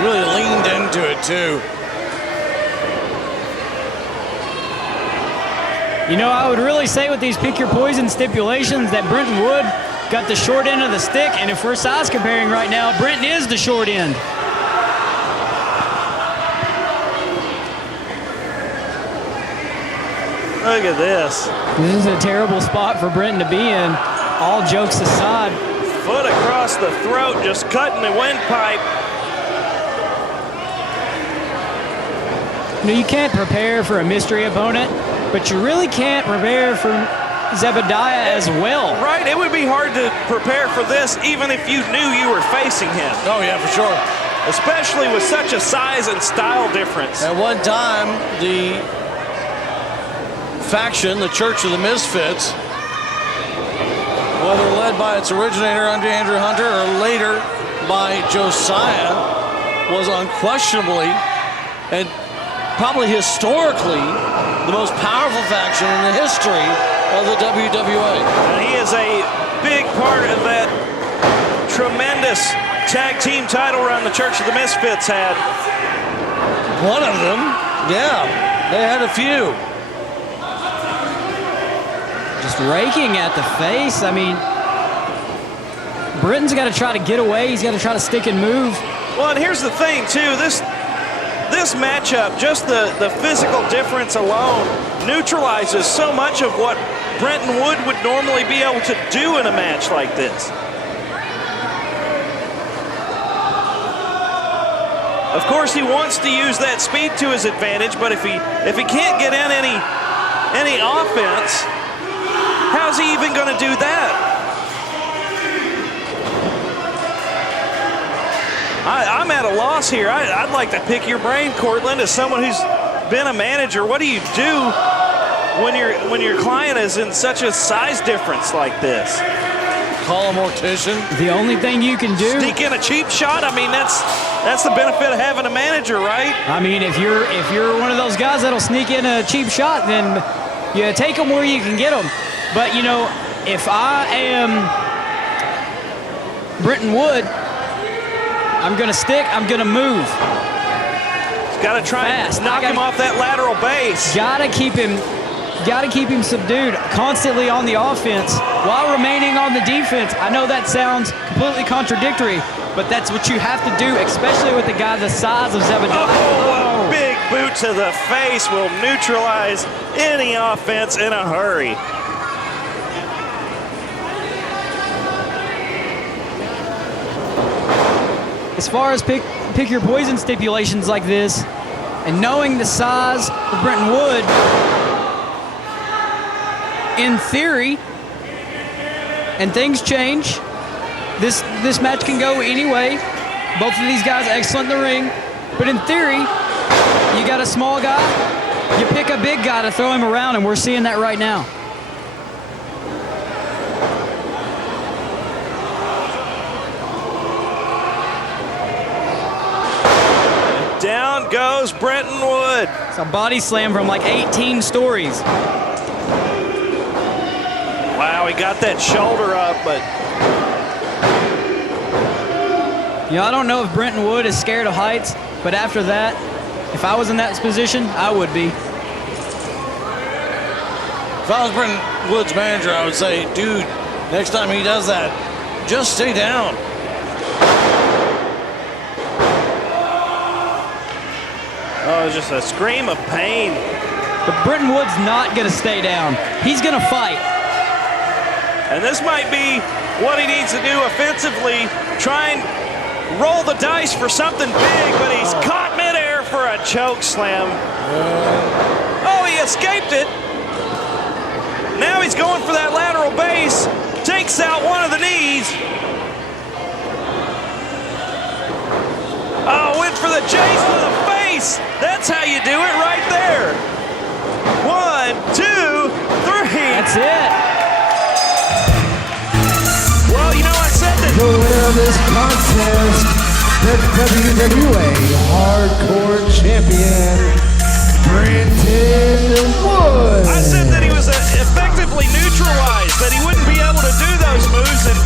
Really leaned into it too. You know, I would really say with these pick your poison stipulations that Brenton Wood got the short end of the stick, and if we're size comparing right now, Brenton is the short end. Look at this. This is a terrible spot for Brenton to be in, all jokes aside. Foot across the throat, just cutting the windpipe. You know, you can't prepare for a mystery opponent, but you really can't prepare for Zebediah as well. Right, it would be hard to prepare for this even if you knew you were facing him. Oh yeah, for sure. Especially with such a size and style difference. At one time, the faction, the Church of the Misfits, whether led by its originator under Andrew Hunter or later by Josiah, was unquestionably and probably historically the most powerful faction in the history of the WWA. And he is a big part of that tremendous tag team title run the Church of the Misfits had. One of them, yeah, they had a few. Just raking at the face. I mean, Brenton's got to try to get away. He's got to try to stick and move. Well, and here's the thing, too. This matchup, just the physical difference alone, neutralizes so much of what Brenton Wood would normally be able to do in a match like this. Of course, he wants to use that speed to his advantage, but if he can't get in any offense, how's he even going to do that? I'm at a loss here. I'd like to pick your brain, Cortland, as someone who's been a manager. What do you do when your client is in such a size difference like this? Call a mortician. The only thing you can do. Sneak in a cheap shot. I mean, that's the benefit of having a manager, right? I mean, if you're one of those guys that'll sneak in a cheap shot, then you take them where you can get them. But you know, if I am Brenton Wood, I'm gonna stick. I'm gonna move. Got to try and knock him off that lateral base. Got to keep him got to keep him subdued, constantly on the offense while remaining on the defense. I know that sounds completely contradictory, but that's what you have to do, especially with a guy the size of Zebediah. Oh, a big boot to the face will neutralize any offense in a hurry. As far as pick your poison stipulations like this, and knowing the size of Brenton Wood, in theory, and things change, this match can go any way. Both of these guys excellent in the ring, but in theory, you got a small guy, you pick a big guy to throw him around, and we're seeing that right now. Down goes Brenton Wood. It's a body slam from like 18 stories. Wow, he got that shoulder up, but... You know, I don't know if Brenton Wood is scared of heights, but after that, if I was in that position, I would be. If I was Brenton Wood's manager, I would say, dude, next time he does that, just stay down. Oh, it's just a scream of pain. But Brenton Wood's not going to stay down. He's going to fight. And this might be what he needs to do offensively. Try and roll the dice for something big, but he's caught midair for a choke slam. Oh, he escaped it. Now he's going for that lateral base. Takes out one of the knees. Oh, went for the Jace to the face. That's how you do it right there. 1, 2, 3. That's it. Well, you know, I said that. The winner of this contest, the WWA Hardcore Champion, Brenton Wood. I said that he was effectively neutralized, that he wouldn't be able to do those moves, and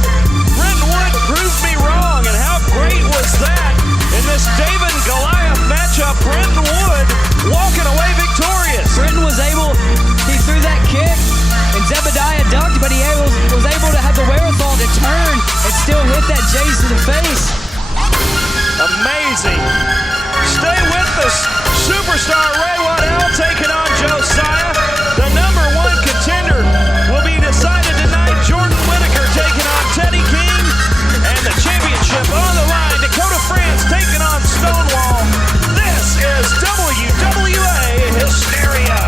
Brenton Wood proved me wrong. And how great was that in this David and Goliath matchup? Brenton Wood walking away victorious. Brenton was able, he threw that kick, and Zebediah ducked, but he was able to have the wherewithal to turn and still hit that Jace to the face. Amazing. Stay with us. Superstar Waddell taking on Josiah. The #1 contender will be decided tonight. Jordan Whittaker taking on Teddy King. And the championship on the line. Dakota France taking on Stonewall. This is WWA Hysteria.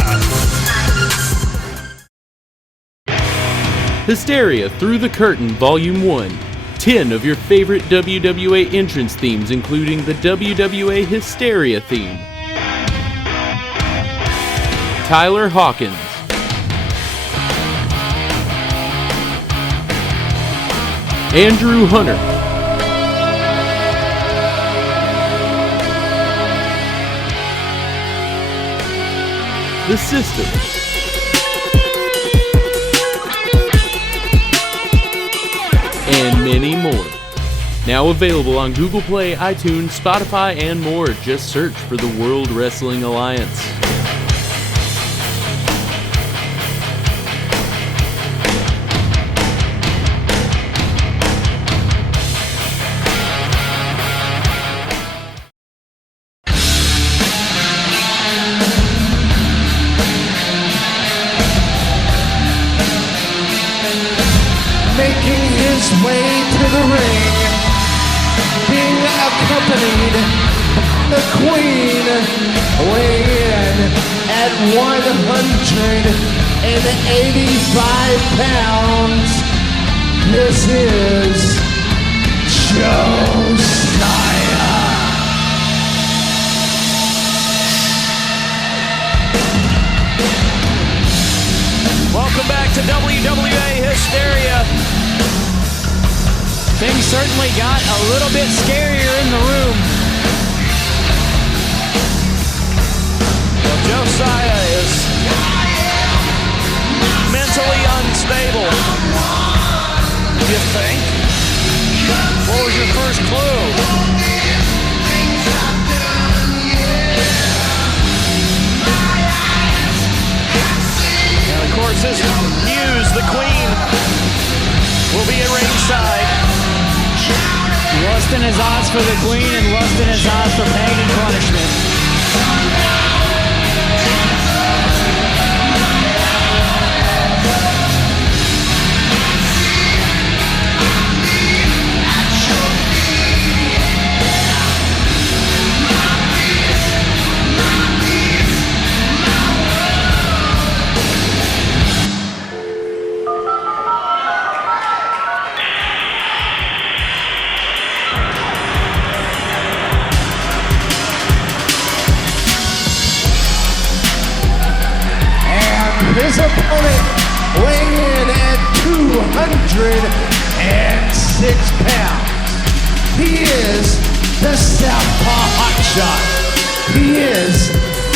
Hysteria Through the Curtain Volume 1. 10 of your favorite WWA entrance themes, including the WWA Hysteria theme. Tyler Hawkins. Andrew Hunter. The System. And many more. Now available on Google Play, iTunes, Spotify, and more. Just search for the World Wrestling Alliance. Making his way to the ring, being accompanied by the Queen, weighing in at 185 pounds. This is Josiah. Welcome back to WWA Hysteria. Things certainly got a little bit scarier in the room. Well, Josiah is mentally unstable. You think? What was your first clue? Lust in his eyes for the queen and lust in his eyes for pain and punishment. His opponent weighing in at 206 pounds. He is the Southpaw Hotshot. He is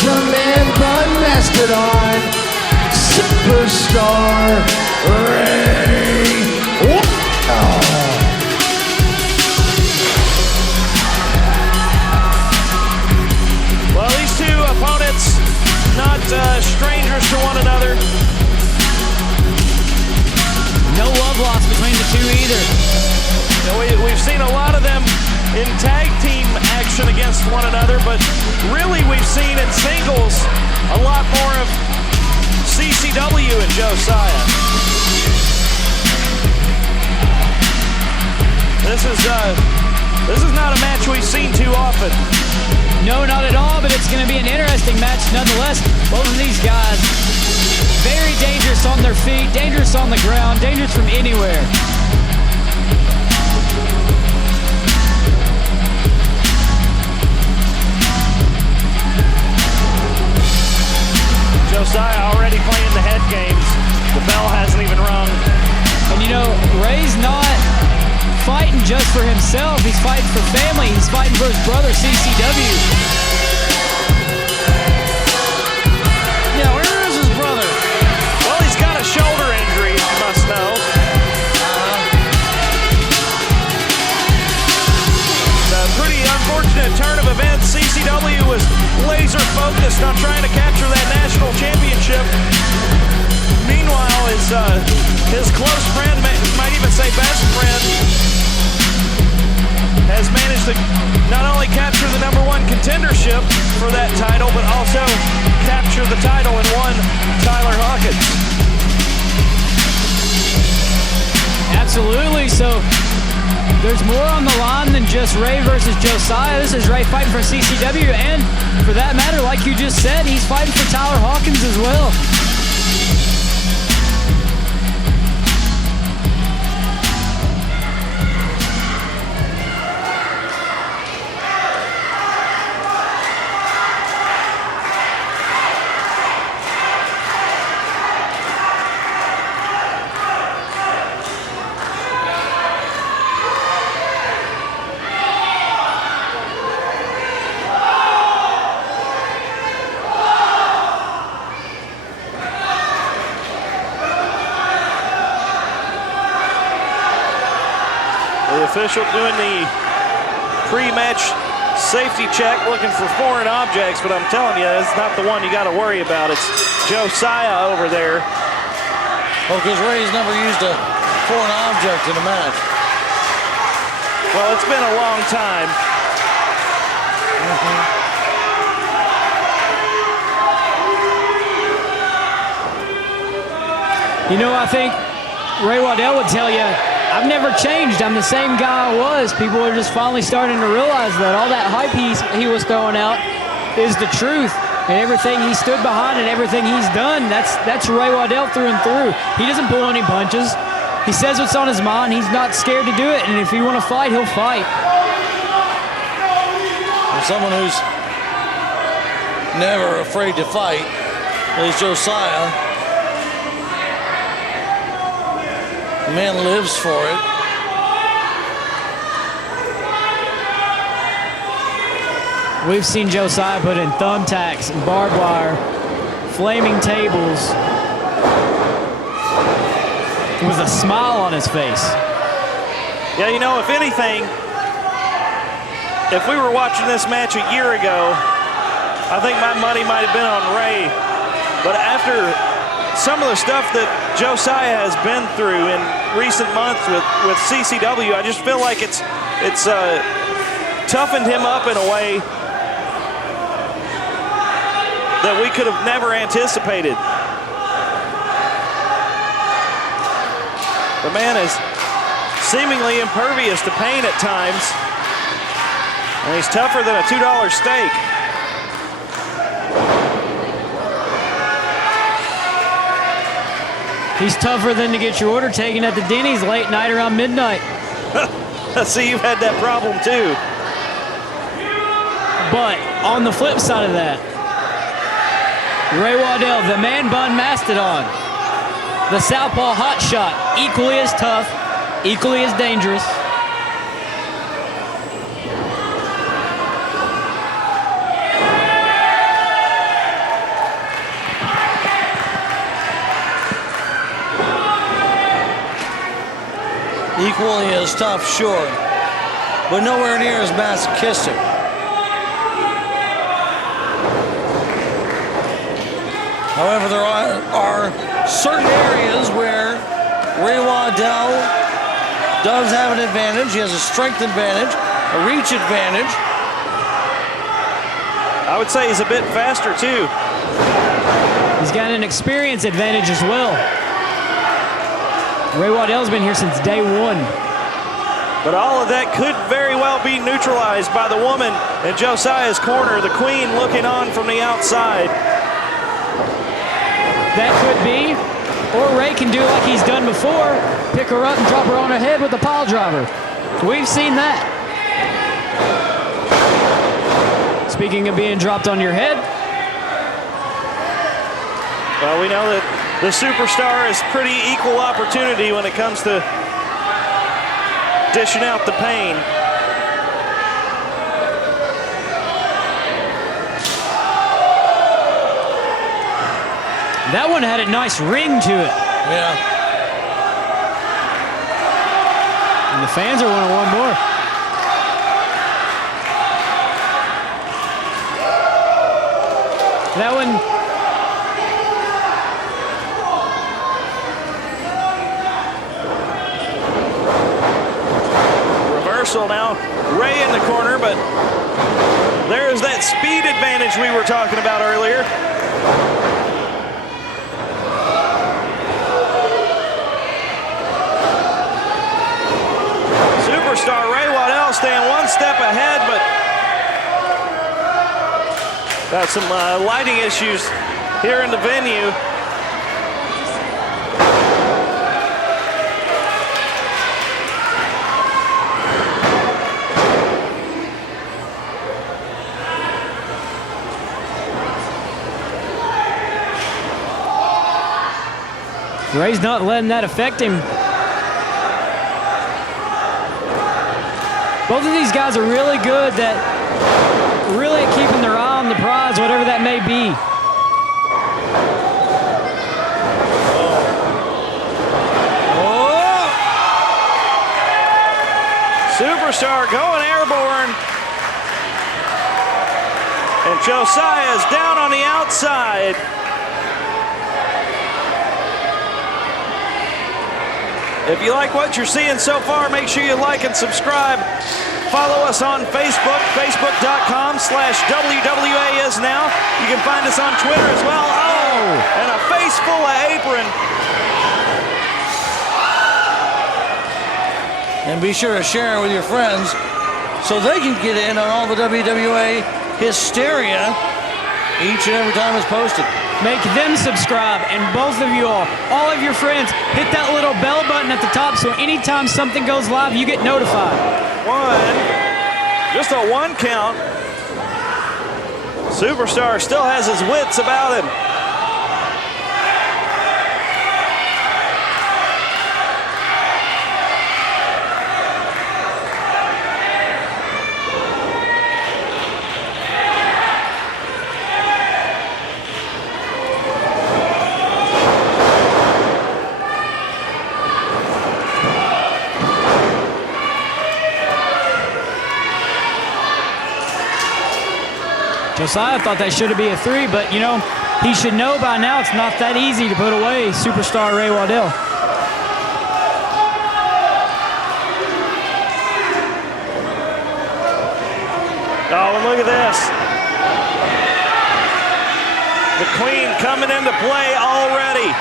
the man bun mastodon, superstar Ray Waddell. Well, these two opponents not strangers to one another. No love lost between the two either. You know, we've seen a lot of them in tag team action against one another, but really we've seen in singles a lot more of CCW and Josiah. This is not a match we've seen too often. No, not at all, but it's going to be an interesting match nonetheless. Both of these guys, very dangerous on their feet, dangerous on the ground, dangerous from anywhere. Josiah already playing the head games. The bell hasn't even rung. And you know, Ray's not fighting just for himself. He's fighting for family. He's fighting for his brother, CCW. Yeah, where is his brother? Well, he's got a shoulder injury, you must know. It's a pretty unfortunate turn of events. CCW was laser focused on trying to capture that national championship. Meanwhile, his close friend, might even say best friend, has managed to not only capture the #1 contendership for that title, but also capture the title and won Tyler Hawkins. Absolutely. So there's more on the line than just Ray versus Josiah. This is Ray fighting for CCW, and for that matter, like you just said, he's fighting for Tyler Hawkins as well. Official doing the pre-match safety check, looking for foreign objects, but I'm telling you, it's not the one you got to worry about. It's Josiah over there. Oh, because Ray's never used a foreign object in a match. Well, it's been a long time. You know, I think Ray Waddell would tell you, I've never changed. I'm the same guy I was. People are just finally starting to realize that all that hype he was throwing out is the truth. And everything he stood behind and everything he's done, that's Ray Waddell through and through. He doesn't pull any punches. He says what's on his mind. He's not scared to do it. And if you want to fight, he'll fight. And someone who's never afraid to fight is Josiah. The man lives for it. We've seen Josiah put in thumbtacks, barbed wire, flaming tables with a smile on his face. Yeah, you know, if anything, if we were watching this match a year ago, I think my money might have been on Ray. But after some of the stuff that Josiah has been through in recent months with CCW. I just feel like it's toughened him up in a way that we could have never anticipated. The man is seemingly impervious to pain at times, and he's tougher than a $2 steak. He's tougher than to get your order taken at the Denny's late night around midnight. See, you've had that problem too. But on the flip side of that, Ray Waddell, the man bun mastodon, the southpaw hotshot, equally as tough, equally as dangerous. Equally as tough, sure, but nowhere near as masochistic. However, there are certain areas where Ray Waddell does have an advantage. He has a strength advantage, a reach advantage. I would say he's a bit faster too. He's got an experience advantage as well. Ray Waddell's been here since day one. But all of that could very well be neutralized by the woman in Josiah's corner, the queen looking on from the outside. That could be. Or Ray can do like he's done before, pick her up and drop her on her head with a pile driver. We've seen that. Speaking of being dropped on your head. Well, we know that the superstar is pretty equal opportunity when it comes to dishing out the pain. That one had a nice ring to it. Yeah. And the fans are wanting one more. That one. Reversal now. Ray in the corner, but there's that speed advantage we were talking about earlier. Superstar Ray Waddell staying one step ahead, but got some lighting issues here in the venue. Ray's not letting that affect him. Both of these guys are really good at really keeping their eye on the prize, whatever that may be. Oh. Superstar going airborne. And Josiah's down on the outside. If you like what you're seeing so far, make sure you like and subscribe. Follow us on Facebook, facebook.com/WWAISNOW. You can find us on Twitter as well. Oh, and a face full of apron. And be sure to share it with your friends so they can get in on all the WWA hysteria each and every time it's posted. Make them subscribe, and both of you all of your friends, hit that little bell button at the top so anytime something goes live, you get notified. Just a one count. Superstar still has his wits about him. Josiah thought that should be a 3, but, you know, he should know by now it's not that easy to put away Superstar Ray Waddell. Oh, and look at this. The Queen coming into play already,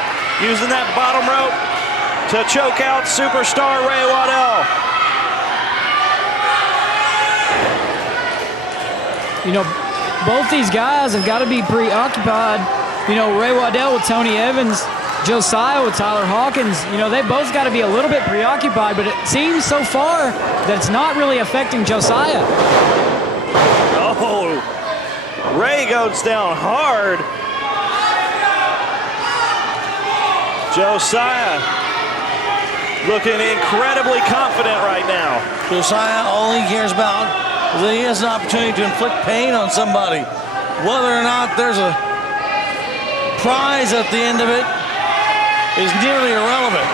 using that bottom rope to choke out superstar Ray Waddell. You know, both these guys have got to be preoccupied. You know, Ray Waddell with Tony Evans, Josiah with Tyler Hawkins. You know, they both got to be a little bit preoccupied, but it seems so far that it's not really affecting Josiah. Oh, Ray goes down hard. Josiah looking incredibly confident right now. Josiah, all he cares about is that he has an opportunity to inflict pain on somebody. Whether or not there's a prize at the end of it is nearly irrelevant.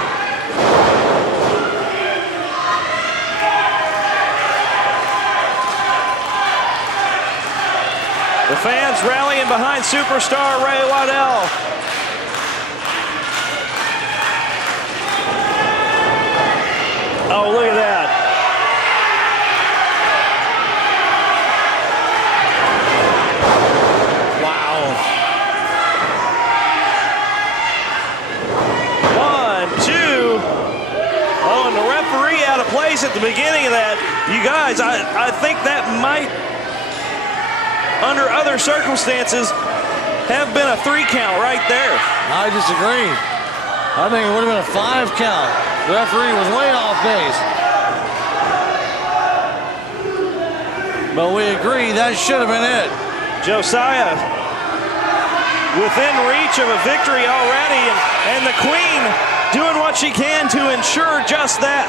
The fans rallying behind superstar Ray Waddell. Oh, look at that. Wow. 1, 2. Oh, and the referee out of place at the beginning of that. You guys, I think that might, under other circumstances, have been a 3 count right there. I disagree. I think it would have been a 5 count. The referee was way off base. But we agree that should have been it. Josiah within reach of a victory already, and the Queen doing what she can to ensure just that.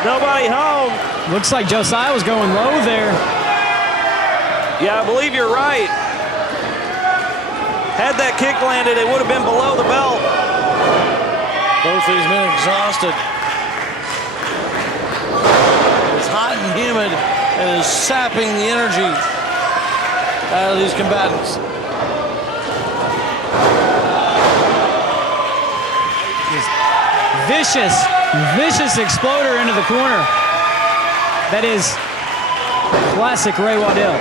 Nobody home. Looks like Josiah was going low there. Yeah, I believe you're right. Had that kick landed, it would have been below the belt. Both these men exhausted. It's hot and humid and is sapping the energy out of these combatants. Vicious exploder into the corner. That is classic Ray Waddell.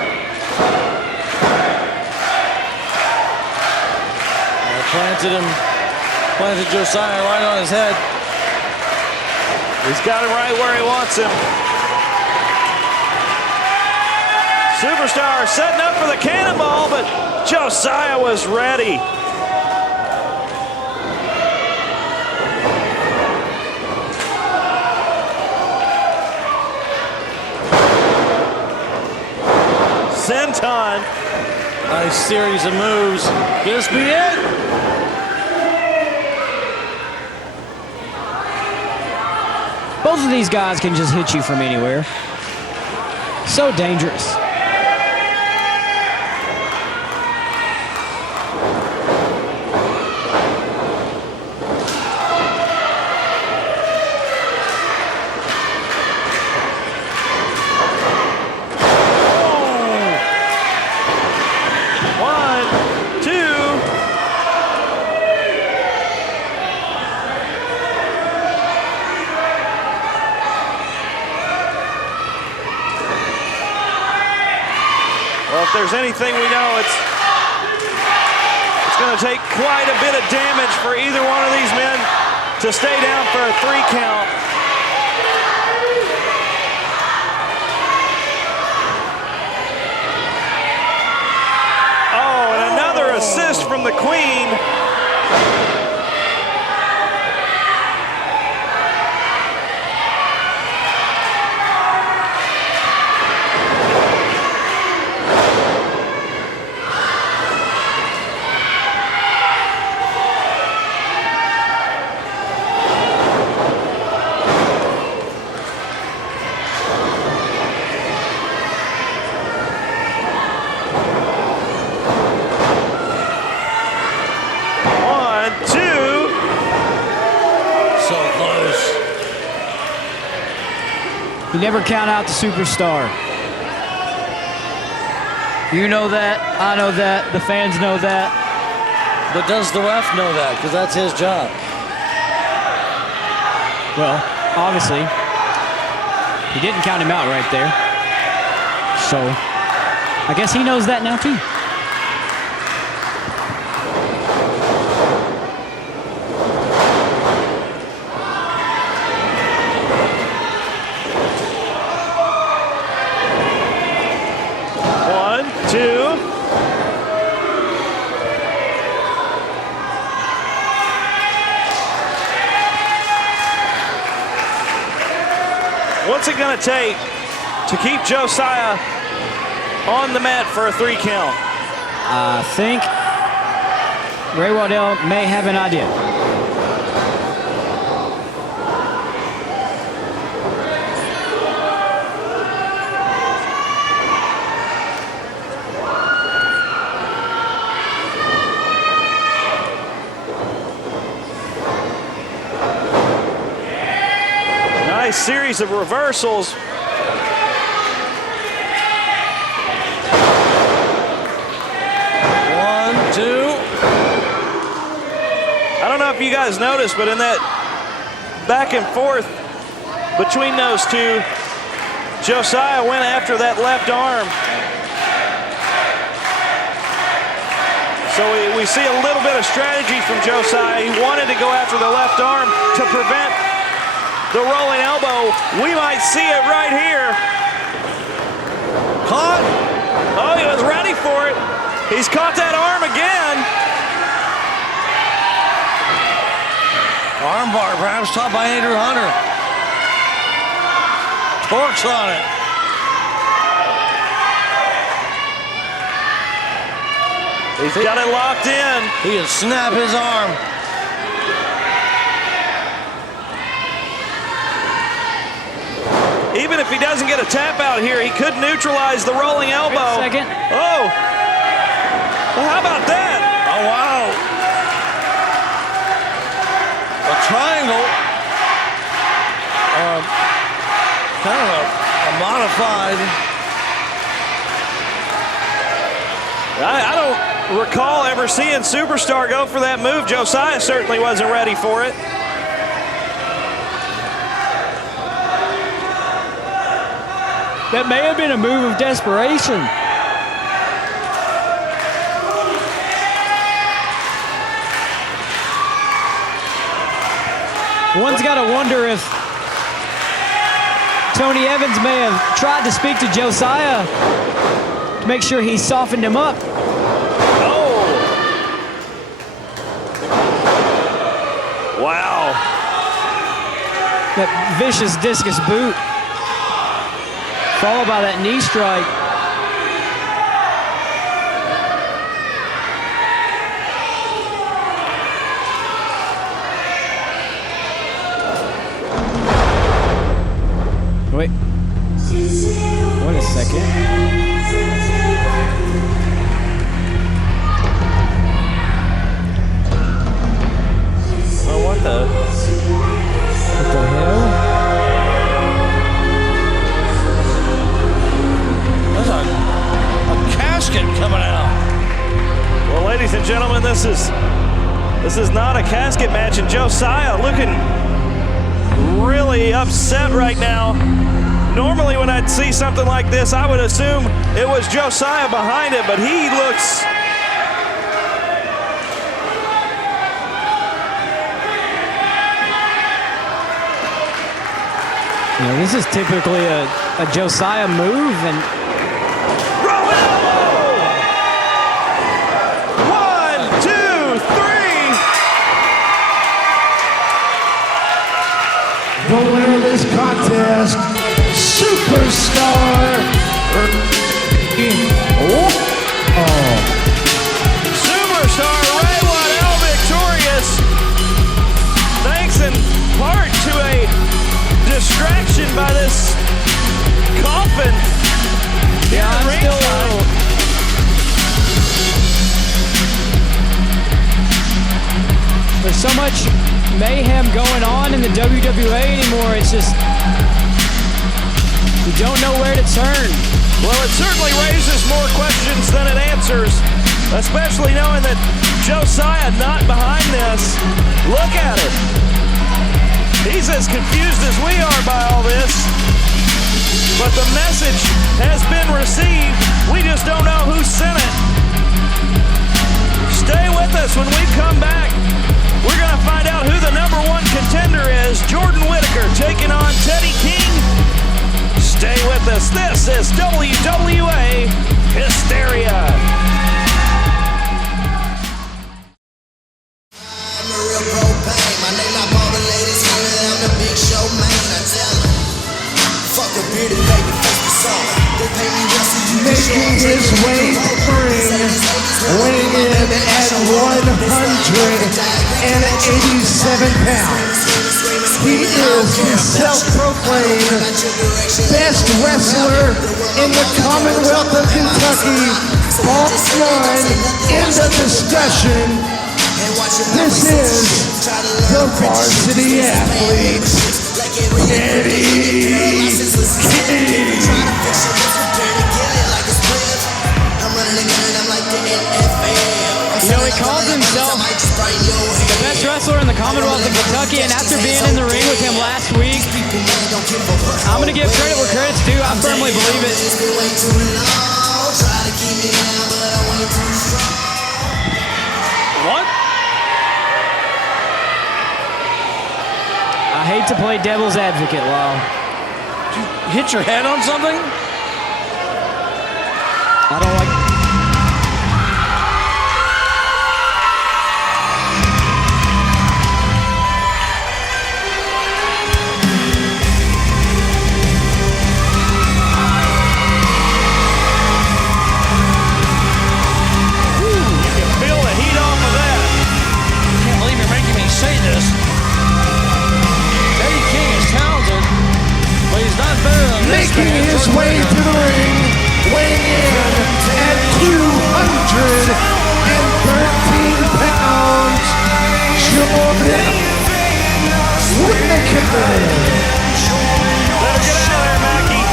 Planted Josiah right on his head. He's got him right where he wants him. Superstar setting up for the cannonball, but Josiah was ready. Senton. Nice series of moves. Could this be it? Both of these guys can just hit you from anywhere. So dangerous. If there's anything we know, it's going to take quite a bit of damage for either one of these men to stay down for a 3 count. Oh, and another assist from the Queen. You never count out the superstar. You know that. I know that. The fans know that. But does the ref know that? Because that's his job. Well, obviously, he didn't count him out right there. So, I guess he knows that now too. What's it going to take to keep Josiah on the mat for a 3 count? I think Ray Waddell may have an idea. Series of reversals. I don't know if you guys noticed, but in that back and forth between those two, Josiah went after that left arm. So we see a little bit of strategy from Josiah. He wanted to go after the left arm to prevent the rolling elbow. We might see it right here. Caught. Oh, he was ready for it. He's caught that arm again. Armbar, perhaps taught by Andrew Hunter. Torques on it. He's got it locked in. He can snap his arm. Even if he doesn't get a tap out here, he could neutralize the rolling elbow. Wait a second. Oh. Well, how about that? Oh, wow. A triangle. Kind of a modified. I don't recall ever seeing Superstar go for that move. Josiah certainly wasn't ready for it. That may have been a move of desperation. One's got to wonder if Tony Evans may have tried to speak to Josiah to make sure he softened him up. Oh! Wow. That vicious discus boot, followed by that knee strike. Wait a second. Oh, what the hell? There's a casket coming out. Well, ladies and gentlemen, this is not a casket match, and Josiah looking really upset right now. Normally when I'd see something like this, I would assume it was Josiah behind it, but he looks... You know, this is typically a Josiah move, and rolling elbow! 1, 2, 3. The winner of this contest, Superstar. Superstar Ray Waddell victorious. Thanks in part to a distraction by this coffin. yeah, I'm still a little... There's so much mayhem going on in the WWA anymore. It's just, you don't know where to turn. Well, it certainly raises more questions than it answers, especially knowing that Josiah not behind this. Look at it. He's as confused as we are by all this. But the message has been received. We just don't know who sent it. Stay with us. When we come back, we're going to find out who the #1 contender is. Jordan Whittaker taking on Teddy King. Stay with us. This is WWA Hysteria. Making his way to the ring, weighing in at 187 pounds. He is the self-proclaimed best wrestler in the Commonwealth of Kentucky. Ball one, end of discussion. This is the varsity athlete, Teddy King. You know, he calls himself the best wrestler in the Commonwealth of Kentucky, and after being in the ring with him last week, I'm going to give credit where credit's due. I firmly believe it. What? I hate to play devil's advocate, Lyle. Did you hit your head on something? I don't like... Say this. Teddy King is talented, but he's not better than this Making man. his way to the ring, weighing in at 213 pounds, Jordan Whittaker. Better get out of there, Mackie.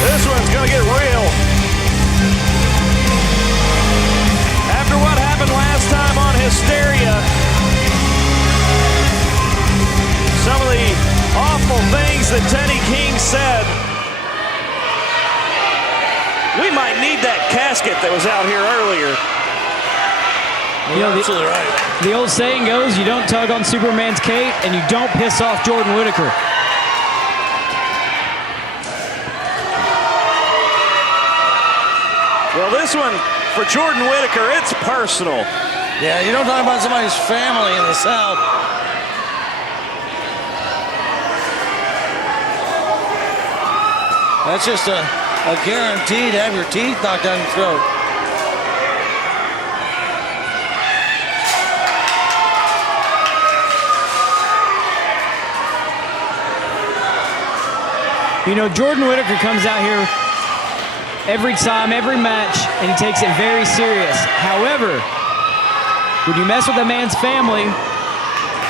This one's going to get real. After what happened last time on Hysteria, some of the awful things that Teddy King said, we might need that casket that was out here earlier. You know, the old saying goes, you don't tug on Superman's cape and you don't piss off Jordan Whittaker. Well, this one, for Jordan Whittaker, it's personal. Yeah, you don't talk about somebody's family in the South. That's just a guarantee to have your teeth knocked down your throat. You know, Jordan Whittaker comes out here every time, every match, and he takes it very serious. However, when you mess with a man's family,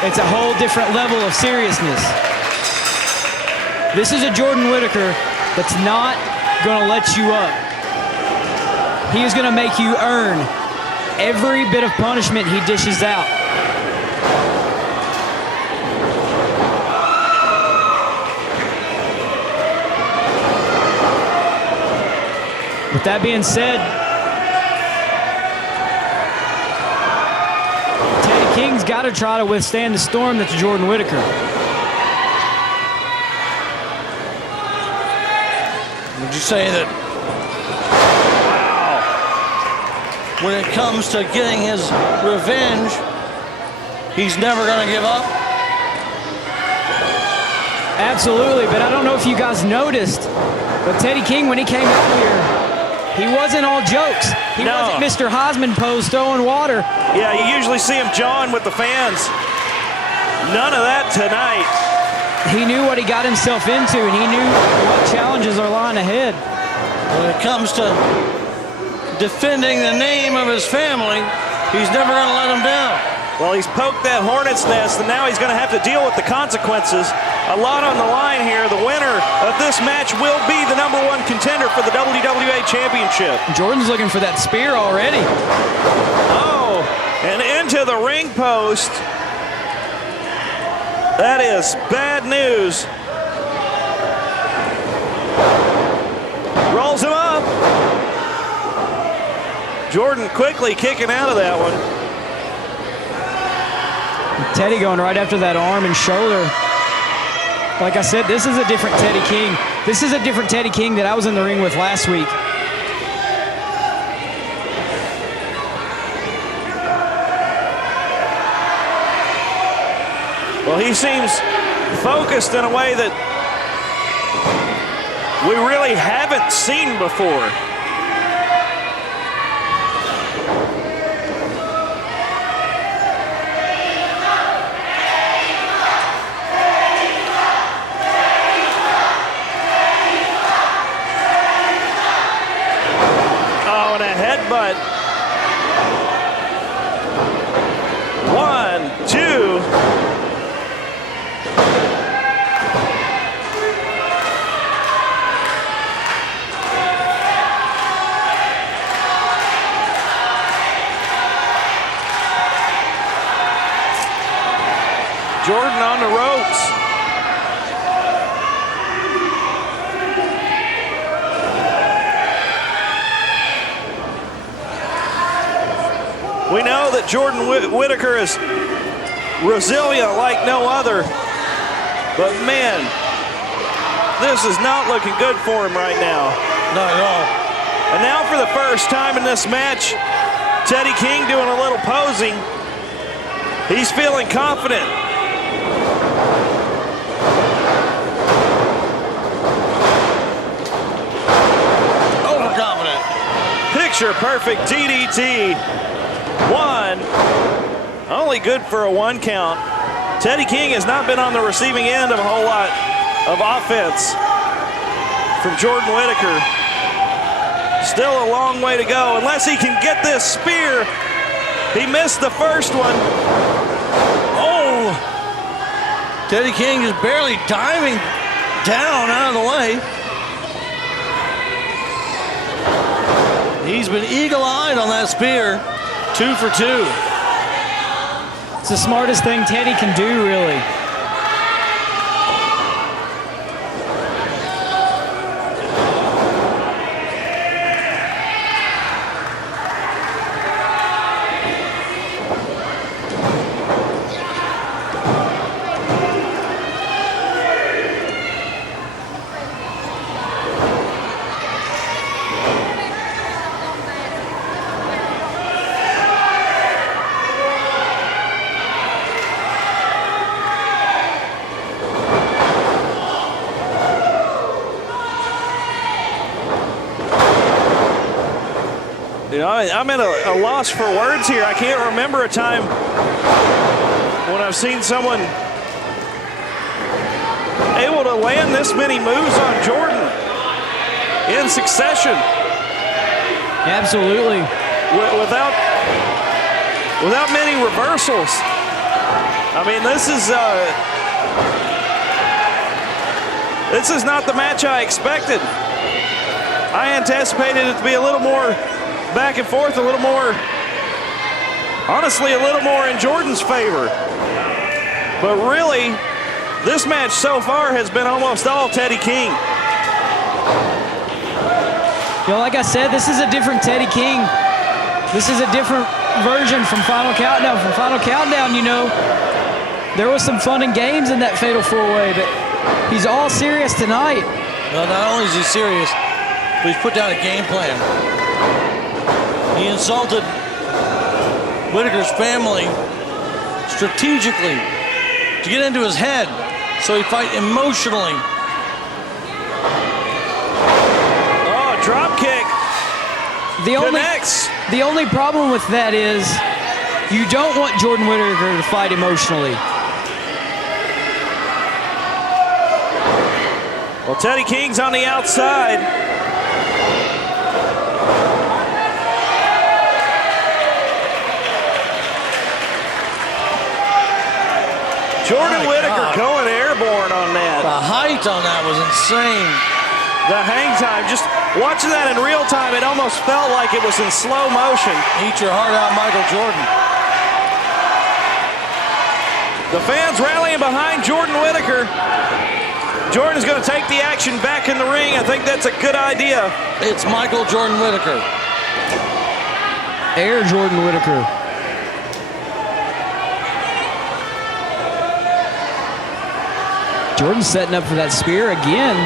it's a whole different level of seriousness. This is a Jordan Whittaker that's not going to let you up. He is going to make you earn every bit of punishment he dishes out. With that being said, Teddy King's got to try to withstand the storm that's Jordan Whittaker. Would you say that, wow, when it comes to getting his revenge, he's never going to give up? Absolutely, but I don't know if you guys noticed, but Teddy King, when he came out here, he wasn't all jokes. He wasn't Mr. Heisman pose throwing water. Yeah, you usually see him jawing with the fans. None of that tonight. He knew what he got himself into, and he knew what challenges are lying ahead. When it comes to defending the name of his family, he's never going to let him down. Well, he's poked that hornet's nest, and now he's going to have to deal with the consequences. A lot on the line here. The winner of this match will be the #1 contender for the WWA Championship. Jordan's looking for that spear already. Oh, and into the ring post. That is bad news. Rolls him up. Jordan quickly kicking out of that one. Teddy going right after that arm and shoulder. Like I said, this is a different Teddy King. This is a different Teddy King that I was in the ring with last week. Well, he seems focused in a way that we really haven't seen before. Oh, and a headbutt. 1, 2. Jordan on the ropes. We know that Jordan Whittaker is resilient like no other, but man, this is not looking good for him right now. Not at all. And now for the first time in this match, Teddy King doing a little posing. He's feeling confident. Overconfident. Picture perfect DDT. 1. Only good for a 1 count. Teddy King has not been on the receiving end of a whole lot of offense from Jordan Whittaker. Still a long way to go unless he can get this spear. He missed the first one. Oh! Teddy King is barely diving down out of the way. He's been eagle-eyed on that spear. 2 for 2. It's the smartest thing Teddy can do, really. I'm at a loss for words here. I can't remember a time when I've seen someone able to land this many moves on Jordan in succession. Absolutely. Without many reversals. I mean, this is not the match I expected. I anticipated it to be a little more back and forth, a little more, honestly, a little more in Jordan's favor. But really, this match so far has been almost all Teddy King. You know, like I said, this is a different Teddy King. This is a different version from Final Countdown. From Final Countdown, you know, there was some fun and games in that Fatal 4-Way, but he's all serious tonight. Well, not only is he serious, but he's put down a game plan. He insulted Whittaker's family strategically to get into his head so he fight emotionally. Oh, drop kick. The only problem with that is you don't want Jordan Whittaker to fight emotionally. Well, Teddy King's on the outside. Jordan Whittaker going airborne on that. The height on that was insane. The hang time, just watching that in real time, it almost felt like it was in slow motion. Eat your heart out, Michael Jordan. The fans rallying behind Jordan Whittaker. Jordan's going to take the action back in the ring. I think that's a good idea. It's Michael Jordan Whittaker. Air Jordan Whittaker. Jordan's setting up for that spear again.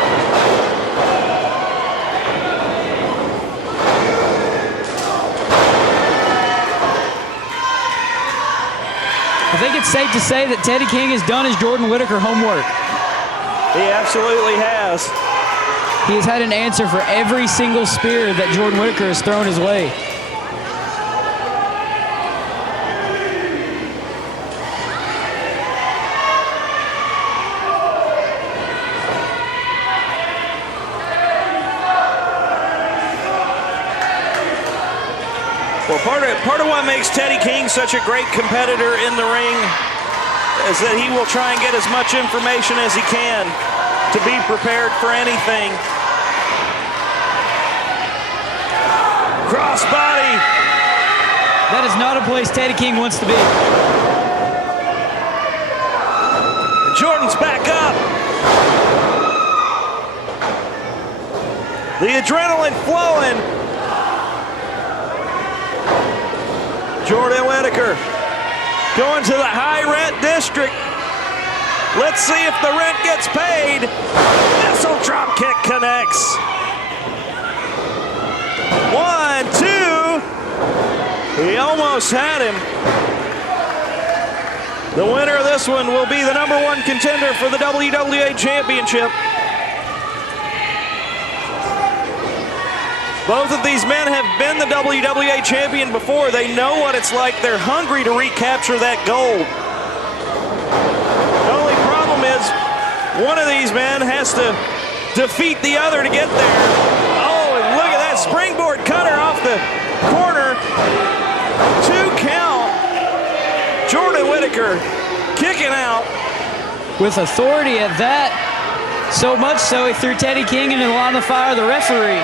I think it's safe to say that Teddy King has done his Jordan Whittaker homework. He absolutely has. He has had an answer for every single spear that Jordan Whittaker has thrown his way. Well, part of what makes Teddy King such a great competitor in the ring is that he will try and get as much information as he can to be prepared for anything. Crossbody. That is not a place Teddy King wants to be. Jordan's back up. The adrenaline flowing. Jordan Whittaker going to the high rent district. Let's see if the rent gets paid. Missile drop kick connects. 1, 2. He almost had him. The winner of this one will be the #1 contender for the WWA Championship. Both of these men have been the WWA champion before. They know what it's like. They're hungry to recapture that gold. The only problem is one of these men has to defeat the other to get there. Oh, and look at that springboard cutter off the corner. 2 count. Jordan Whittaker kicking out. With authority at that. So much so he threw Teddy King into the line of fire of the referee.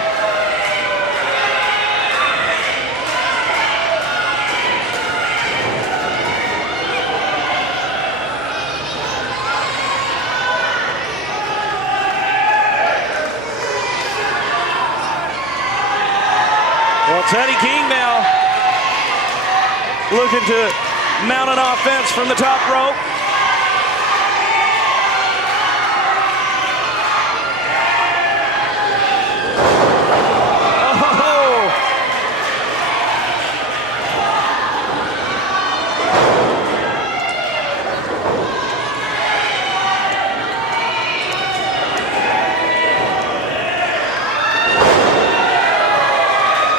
Well, Teddy King now looking to mount an offense from the top rope. Oh!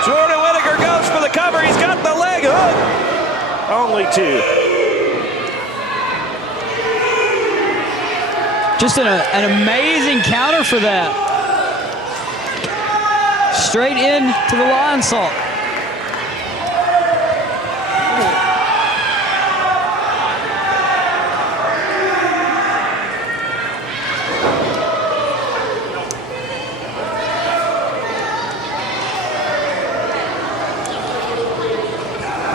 Jordan Whittaker goes for the cover. He's got the leg hook. Only 2. Just an amazing counter for that. Straight in to the lion salt.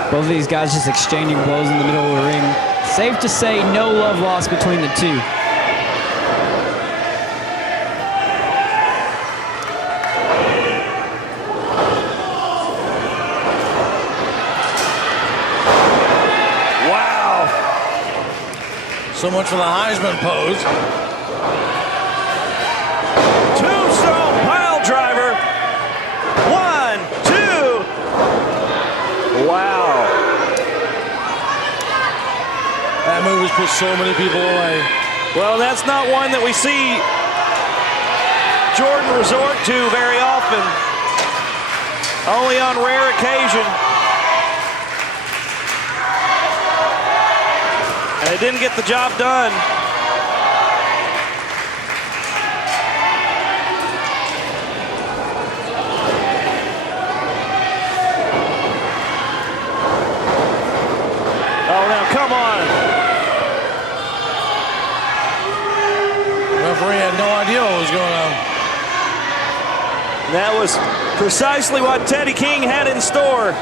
Both of these guys just exchanging blows in the middle of the ring. Safe to say, no love lost between the two. Wow. So much for the Heisman pose. Tombstone pile driver. 1, 2. Wow. That move has put so many people away. Well, that's not one that we see Jordan resort to very often. Only on rare occasion. And it didn't get the job done. Oh, now come on. had no idea what was going on. That was precisely what Teddy King had in store.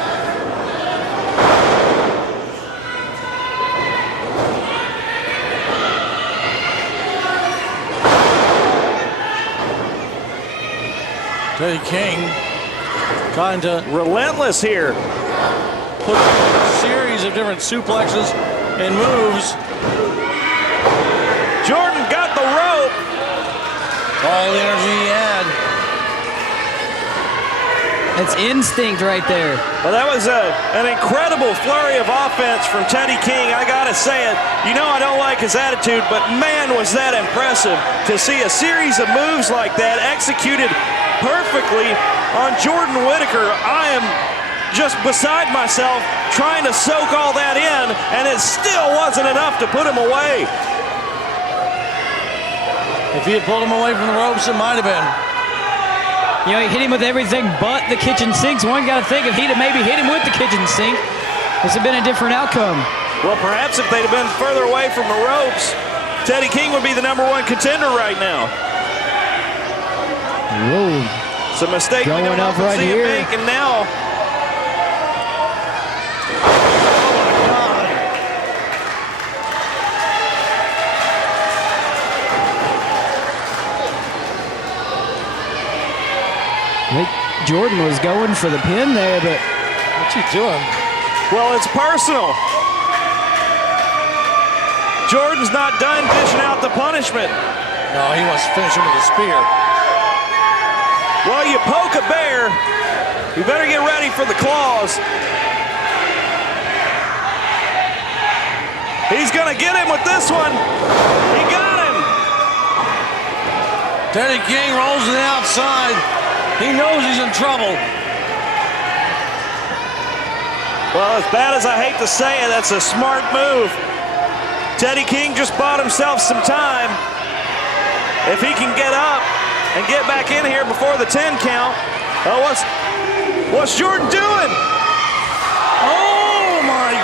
Teddy King trying to relentless here. Put a series of different suplexes and moves. Jordan got the rope. All the energy he had. That's instinct right there. Well, that was an incredible flurry of offense from Teddy King. I gotta say it. You know I don't like his attitude, but man, was that impressive to see a series of moves like that executed perfectly on Jordan Whittaker. I am just beside myself trying to soak all that in, and it still wasn't enough to put him away. If he had pulled him away from the ropes, it might have been. You know, he hit him with everything but the kitchen sinks. One got to think if he'd have maybe hit him with the kitchen sink, this would have been a different outcome. Well, perhaps if they'd have been further away from the ropes, Teddy King would be the #1 contender right now. Whoa. It's a mistake going we don't up often right see here. him make, and now. I think Jordan was going for the pin there, but what's he doing? Well, it's personal. Jordan's not done dishing out the punishment. No, he wants to finish him with a spear. Well, you poke a bear, you better get ready for the claws. He's gonna get him with this one. He got him. Teddy King rolls to the outside. He knows he's in trouble. Well, as bad as I hate to say it, that's a smart move. Teddy King just bought himself some time. If he can get up and get back in here before the 10 count. Oh, what's Jordan doing? Oh my!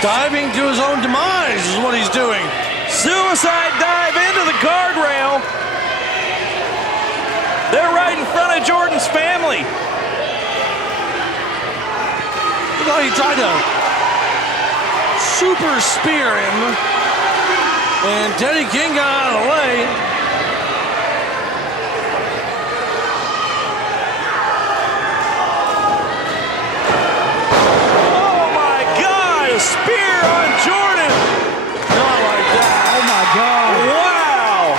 Diving to his own demise is what he's doing. Suicide dive into the guardrail. They're right in front of Jordan's family. Look how he tried to super spear him. And Teddy King got out of the way. Oh my God, a spear on Jordan. Not like that. oh my God. Wow.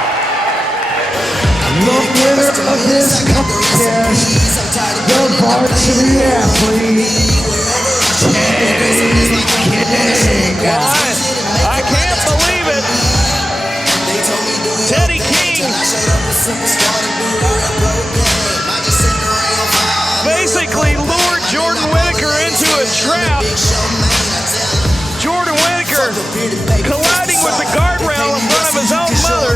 The winner of this contest, the varsity athlete, Teddy King. I can't believe it. Teddy King basically lured Jordan Whittaker into a trap. Jordan Whittaker colliding with the guardrail in front of his own mother.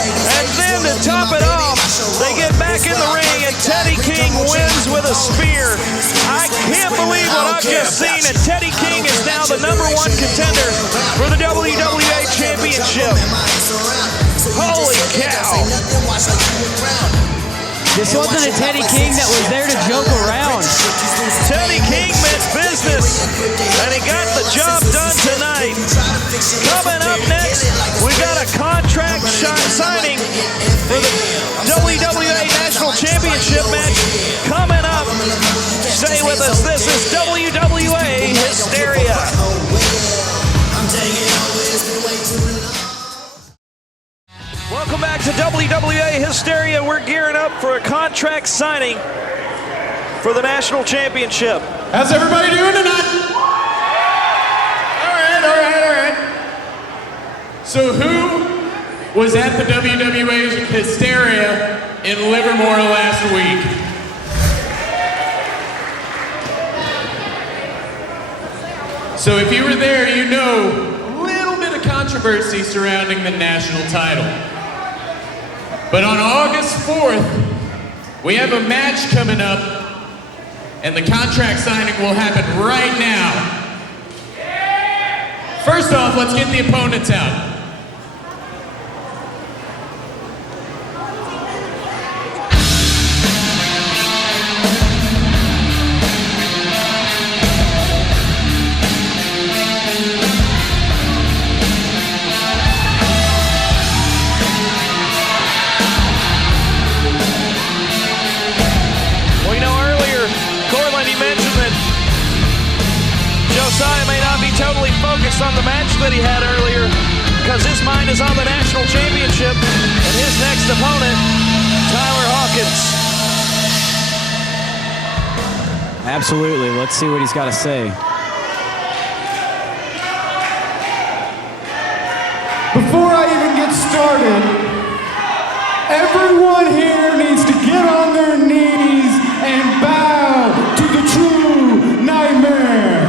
And then to top it off, they get back in the ring and Teddy King wins with a spear. I can't believe what I've just seen, and Teddy King is now the #1 contender for the WWA Championship. Holy cow. This wasn't a Teddy King that was there to joke around. Teddy King meant business, and he got the job done tonight. Coming up next, we got a contract signing for the WWA National Championship match coming up. Stay with us. This is WWA Hysteria. Welcome back to WWA Hysteria. We're gearing up for a contract signing for the National Championship. How's everybody doing tonight? All right. So who was at the WWA Hysteria in Livermore last week? So if you were there, you know a little bit of controversy surrounding the national title. But on August 4th, we have a match coming up, and the contract signing will happen right now. First first off, let's get the opponents out. Josiah may not be totally focused on the match that he had earlier because his mind is on the national championship and his next opponent, Tyler Hawkins. Absolutely. Let's see what he's got to say. Before I even get started, everyone here needs to get on their knees and bow to the true nightmare.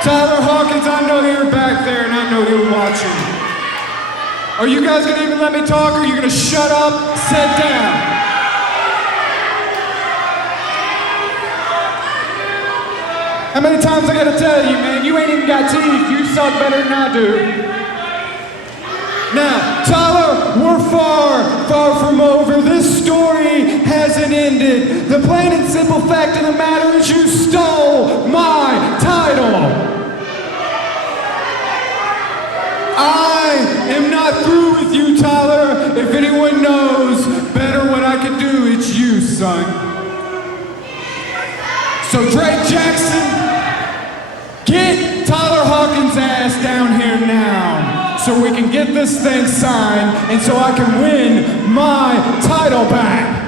Tyler Hawkins, I know you're back there and I know you're watching. Are you guys gonna even let me talk or are you gonna shut up, sit down? How many times I gotta tell you, man, you ain't even got teeth, you suck better than I do. Now, Tyler, we're far from over. This story hasn't ended. The plain and simple fact of the matter is you stole my title. I am not through with you, Tyler. If anyone knows better what I can do, it's you, son. So Drake Jaxon, get Tyler Hawkins' ass down here now so we can get this thing signed and so I can win my title back.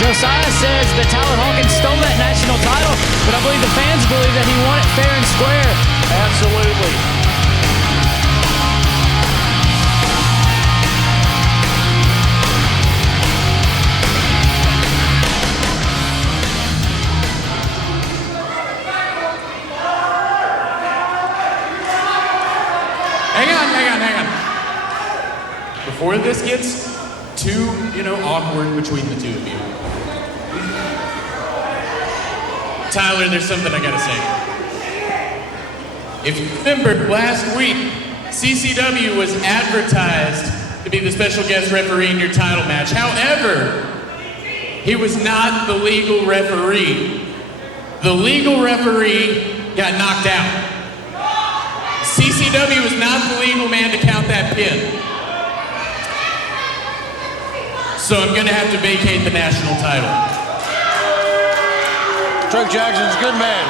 Josiah says that Tyler Hawkins stole that national title, but I believe the fans believe that he won it fair and square. Absolutely. Hang on. Before this gets too, awkward between the two of you. Tyler, there's something I gotta say. If you remember, last week, CCW was advertised to be the special guest referee in your title match. However, he was not the legal referee. The legal referee got knocked out. CCW was not the legal man to count that pin. So I'm gonna have to vacate the national title. Drake Jackson's a good man.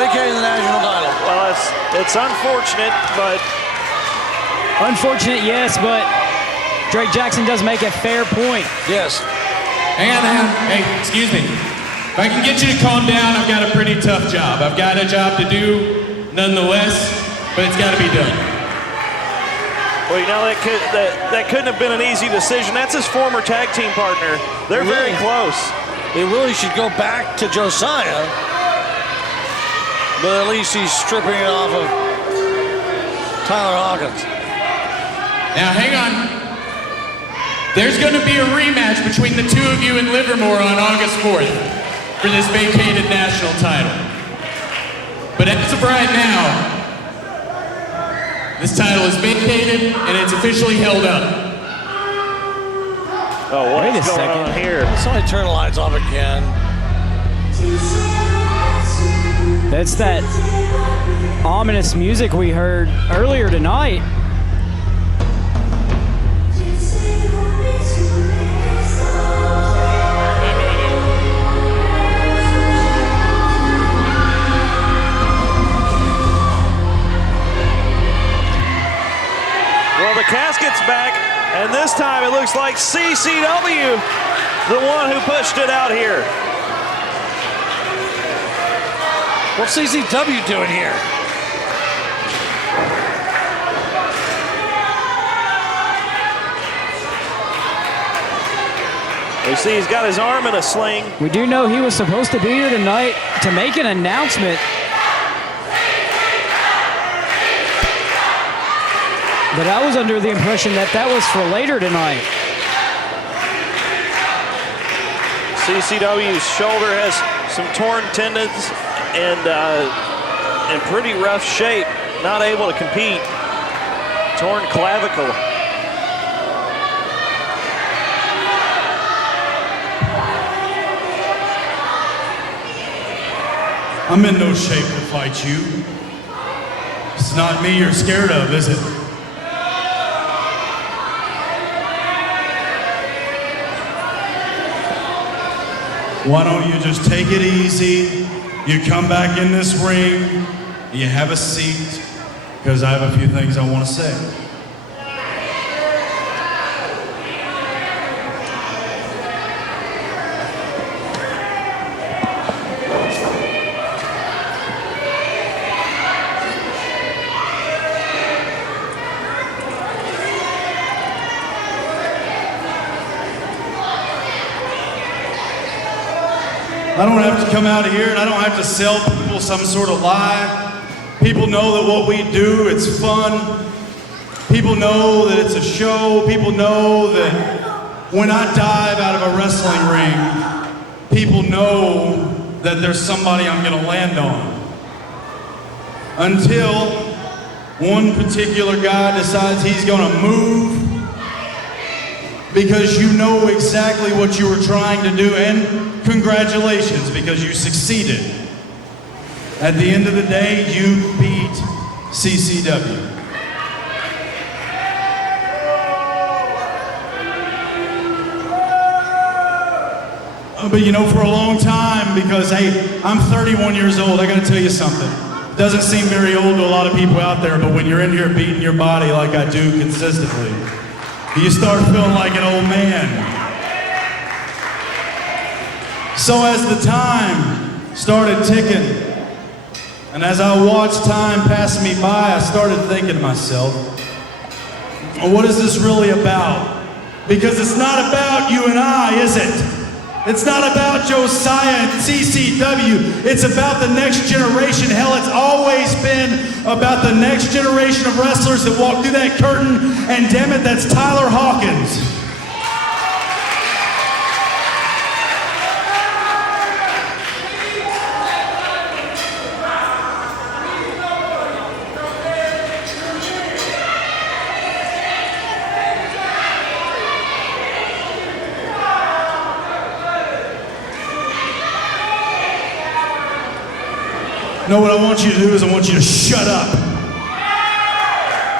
Vacating the national title. Well, it's unfortunate, but... Unfortunate, yes, but Drake Jaxon does make a fair point. Yes. Hang on. Hey, excuse me. If I can get you to calm down, I've got a pretty tough job. I've got a job to do, nonetheless, but it's got to be done. Well, that couldn't have been an easy decision. That's his former tag team partner. They're very close. He really should go back to Josiah, but at least he's stripping it off of Tyler Hawkins. Now, hang on. There's going to be a rematch between the two of you in Livermore on August 4th for this vacated national title. But as of right now, this title is vacated and it's officially held up. Oh, what is going on here? Somebody turn the lights off again. That's that ominous music we heard earlier tonight. Well, the casket's back, and this time it looks like CCW the one who pushed it out here. What's CCW doing here? We see he's got his arm in a sling. We do know he was supposed to be here tonight to make an announcement. But I was under the impression that that was for later tonight. CCW's shoulder has some torn tendons and in pretty rough shape, not able to compete. Torn clavicle. I'm in no shape to fight you. It's not me you're scared of, is it? Why don't you just take it easy? You come back in this ring, you have a seat, because I have a few things I want to say. I don't have to come out here and I don't have to sell people some sort of lie. People know that what we do, it's fun. People know that it's a show. People know that when I dive out of a wrestling ring, people know that there's somebody I'm gonna land on. Until one particular guy decides he's gonna move because you know exactly what you were trying to do, and congratulations, because you succeeded. At the end of the day, you beat CCW. But you know, for a long time, because hey, I'm 31 years old, I gotta tell you something. It doesn't seem very old to a lot of people out there, but when you're in here beating your body like I do consistently, you start feeling like an old man. So as the time started ticking, and as I watched time pass me by, I started thinking to myself, what is this really about? Because it's not about you and I, is it? It's not about Josiah and CCW. It's about the next generation. Hell, it's always been about the next generation of wrestlers that walk through that curtain. And damn it, that's Tyler Hawkins. No, what I want you to do is I want you to shut up.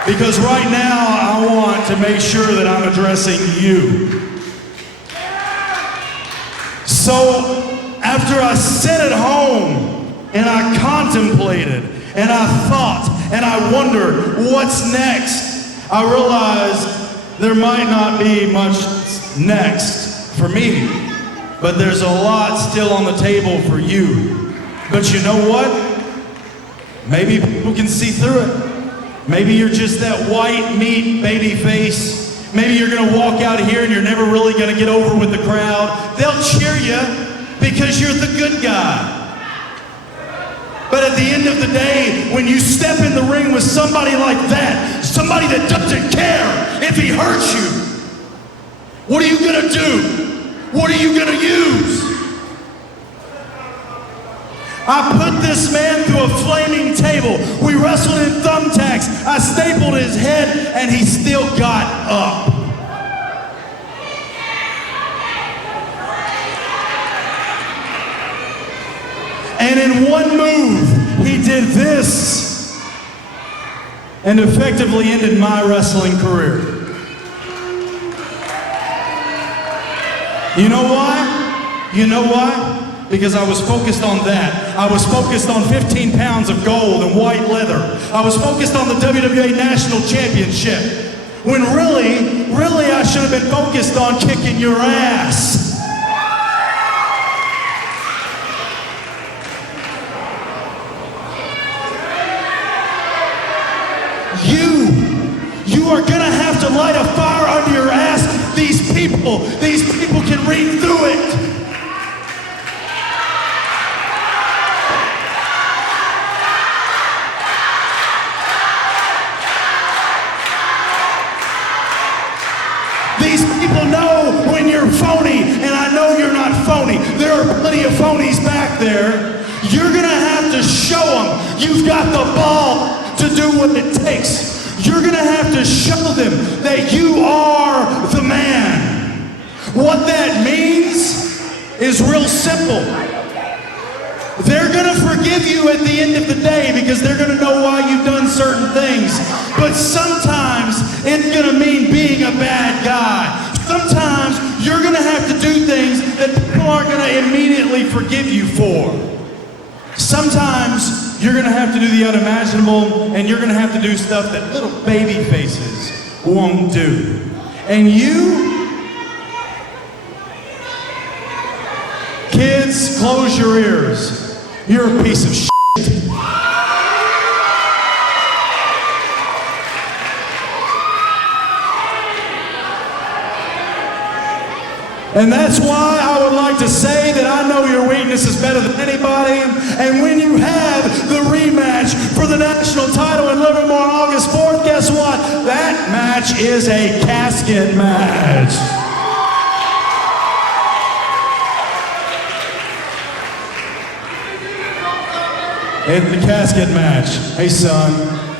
Because right now, I want to make sure that I'm addressing you. So, after I sat at home and I contemplated and I thought and I wondered what's next, I realized there might not be much next for me, but there's a lot still on the table for you. But you know what? Maybe people can see through it. Maybe you're just that white meat baby face. Maybe you're gonna walk out here and you're never really gonna get over with the crowd. They'll cheer you because you're the good guy. But at the end of the day, when you step in the ring with somebody like that, somebody that doesn't care if he hurts you, what are you gonna do? What are you gonna use? I put this man through a flaming table. We wrestled in thumbtacks. I stapled his head and he still got up. And in one move, he did this and effectively ended my wrestling career. You know why? You know why? Because I was focused on that. I was focused on 15 pounds of gold and white leather. I was focused on the WWA National Championship. When really I should have been focused on kicking your ass. these people can read through it. These people know when you're phony, and I know you're not phony. There are plenty of phonies back there. You're gonna have to show them you've got the ball to do what it takes. You're gonna have to show them that you are the man. What that means is real simple. They're gonna forgive you at the end of the day because they're gonna know why you've done certain things. But sometimes it's gonna mean being a bad guy. Sometimes you're gonna have to do things that people aren't gonna immediately forgive you for. Sometimes you're gonna have to do the unimaginable, and you're gonna have to do stuff that little baby faces won't do. And you, kids, close your ears. You're a piece of shit. And that's why I would like to say that I know your weakness is better than anybody. And when you have the rematch for the national title in Livermore on August 4th, guess what? That match is a casket match. In the casket match. Hey son,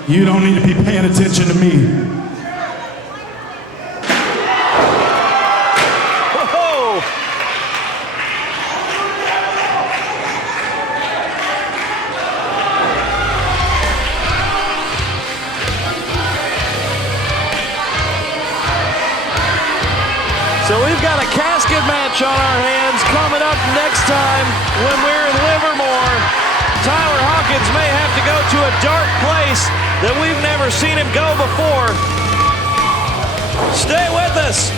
you don't need to be paying attention to me. So we've got a casket match on our hands coming up next time when we're in Livermore. Tyler Hawkins may have to go to a dark place that we've never seen him go before. Stay with us.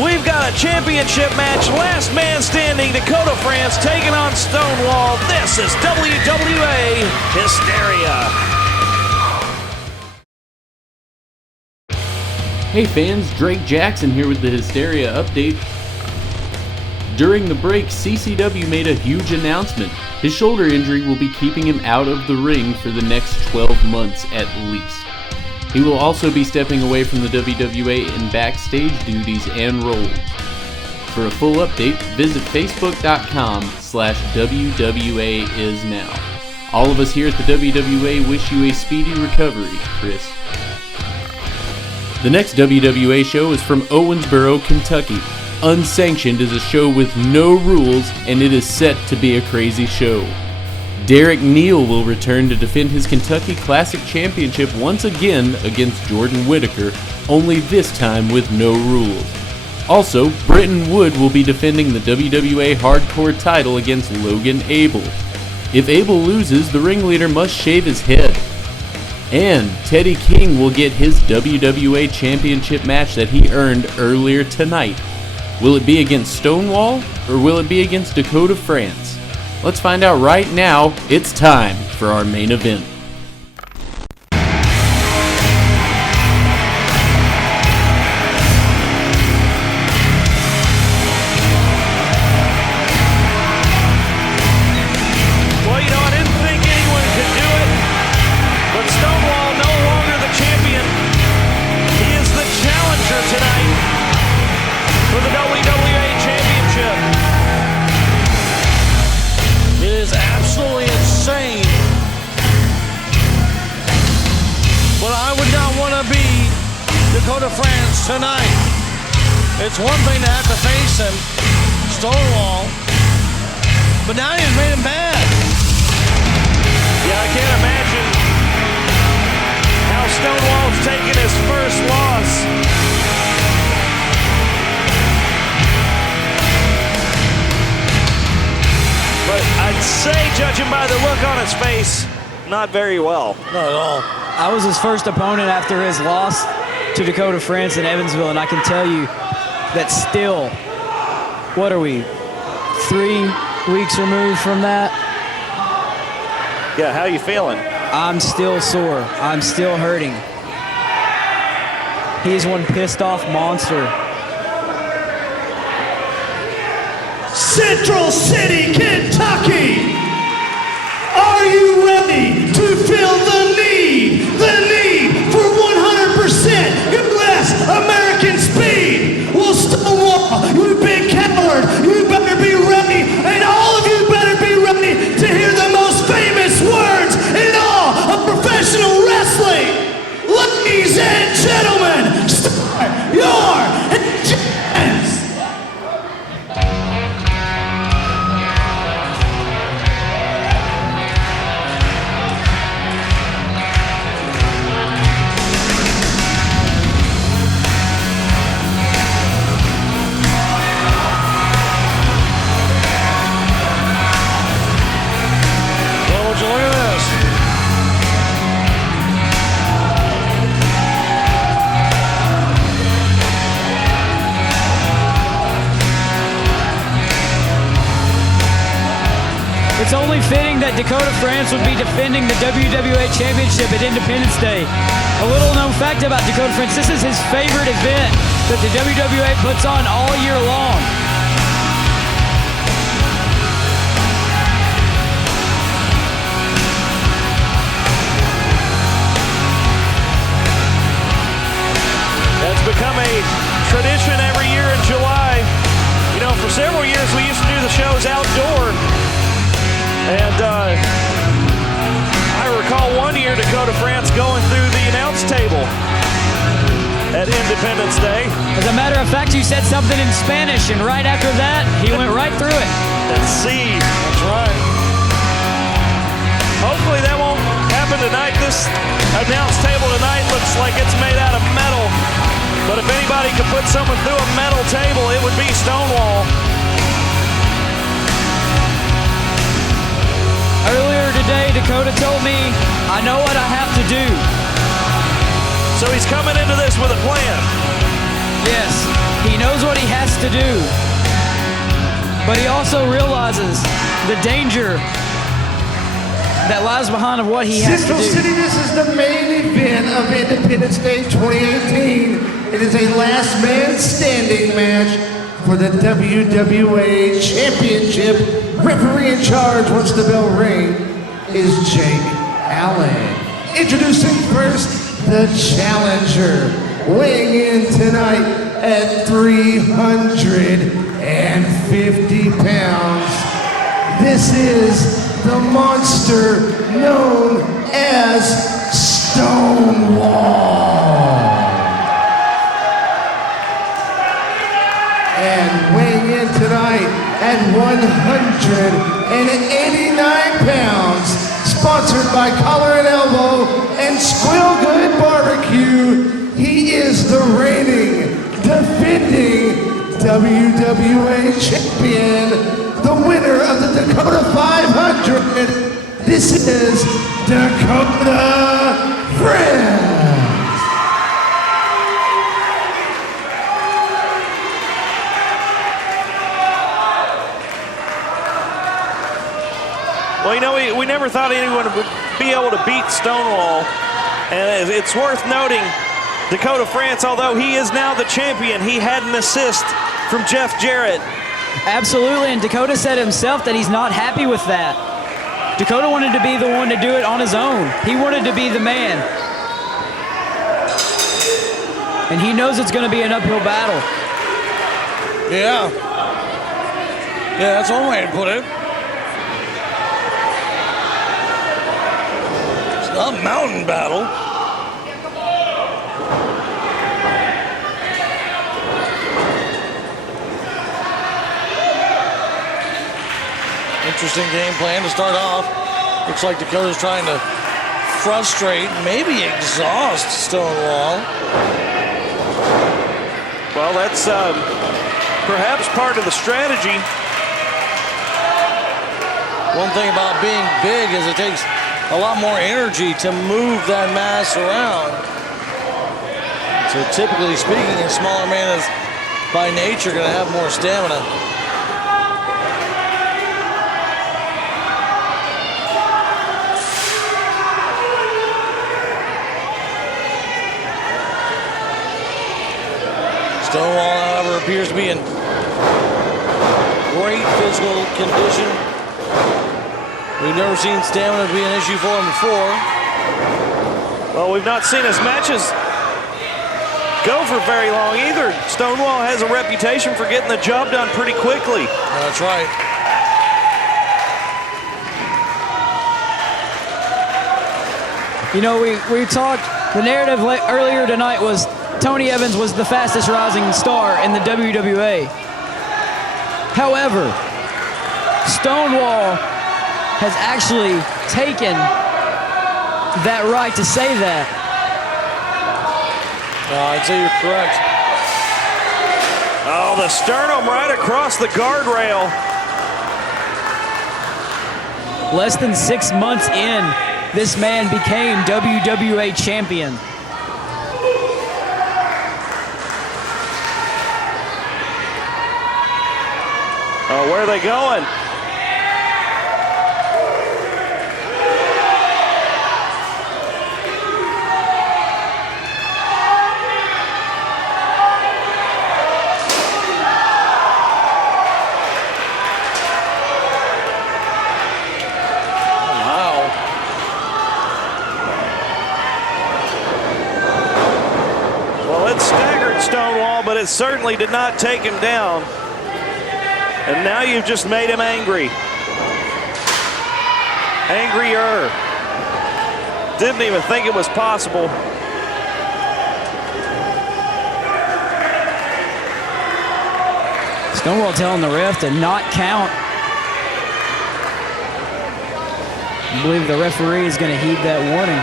We've got a championship match. Last man standing, Dakota France taking on Stonewall. This is WWA Hysteria. Hey fans, Drake Jaxon here with the Hysteria update. During the break, CCW made a huge announcement. His shoulder injury will be keeping him out of the ring for the next 12 months at least. He will also be stepping away from the WWA in backstage duties and roles. For a full update, visit facebook.com/WWAISNOW. All of us here at the WWA wish you a speedy recovery, Chris. The next WWA show is from Owensboro, Kentucky. Unsanctioned is a show with no rules, and it is set to be a crazy show. Derek Neal will return to defend his Kentucky Classic Championship once again against Jordan Whittaker, only this time with no rules. Also, Brenton Wood will be defending the WWA Hardcore title against Logan Abel. If Abel loses, the ringleader must shave his head. And Teddy King will get his WWA Championship match that he earned earlier tonight. Will it be against Stonewall, or will it be against Dakota France? Let's find out right now. It's time for our main event. Dakota France tonight. It's one thing to have to face him, Stonewall, but now he's made him mad. Yeah, I can't imagine how Stonewall's taking his first loss. But I'd say, judging by the look on his face, not very well. Not at all. I was his first opponent after his loss to Dakota France in Evansville, and I can tell you that still, what are we, 3 weeks removed from that? Yeah, how you feeling? I'm still sore. I'm still hurting. He's one pissed off monster. Central City, Kentucky. Are you ready to feel the need for 100% U.S. American speed? Well, Stonewall, you big coward, you better be ready, and all of you better be ready to hear the most famous words in all of professional wrestling. Ladies and gentlemen, start your engines. Well, would you look at this? It's only fitting that Dakota France would be defending the WWA Championship at Independence Day. A little known fact about Dakota France, this is his favorite event that the WWA puts on all year long. It's become a tradition every year in July. You know, for several years we used to do the shows outdoor. And I recall one year Dakota France going through the announce table at Independence Day. As a matter of fact, you said something in Spanish, and right after that, he went right through it. Let's see. That's right. Hopefully that won't happen tonight. This announce table tonight looks like it's made out of metal. But if anybody could put someone through a metal table, it would be Stonewall. Earlier today, Dakota told me, I know what I have to do. So he's coming into this with a plan. Yes, he knows what he has to do. But he also realizes the danger that lies behind of what he has to do. Central City, this is the main event of Independence Day 2018. It is a last man standing match for the WWA Championship. Referee in charge once the bell rings is Jake Allen. Introducing first, the challenger, weighing in tonight at 350 pounds. This is the monster known as Stonewall. And weighing in tonight at 189 pounds, sponsored by Collar and Elbow and Squill Good Barbecue, he is the reigning, defending WWA champion, the winner of the Dakota 500. This is Dakota France. Well, you know, we never thought anyone would be able to beat Stonewall. And it's worth noting, Dakota France, although he is now the champion, he had an assist from Jeff Jarrett. Absolutely, and Dakota said himself that he's not happy with that. Dakota wanted to be the one to do it on his own. He wanted to be the man. And he knows it's going to be an uphill battle. Yeah. Yeah, that's one way to put it. It's not a mountain battle. Interesting game plan to start off. Looks like Dakota's trying to frustrate, maybe exhaust Stonewall. Well, that's perhaps part of the strategy. One thing about being big is it takes a lot more energy to move that mass around. So typically speaking, a smaller man is by nature going to have more stamina. Stonewall, however, appears to be in great physical condition. We've never seen stamina be an issue for him before. Well, we've not seen his matches go for very long either. Stonewall has a reputation for getting the job done pretty quickly. That's right. You know, we talked, the narrative earlier tonight was Tony Evans was the fastest rising star in the WWA. However, Stonewall has actually taken that right to say that. I'd say you're correct. Oh, the sternum right across the guardrail. Less than 6 months in, this man became WWA champion. Oh, where are they going? Stonewall, but it certainly did not take him down. And now you've just made him angry. Angrier. Didn't even think it was possible. Stonewall telling the ref to not count. I believe the referee is going to heed that warning.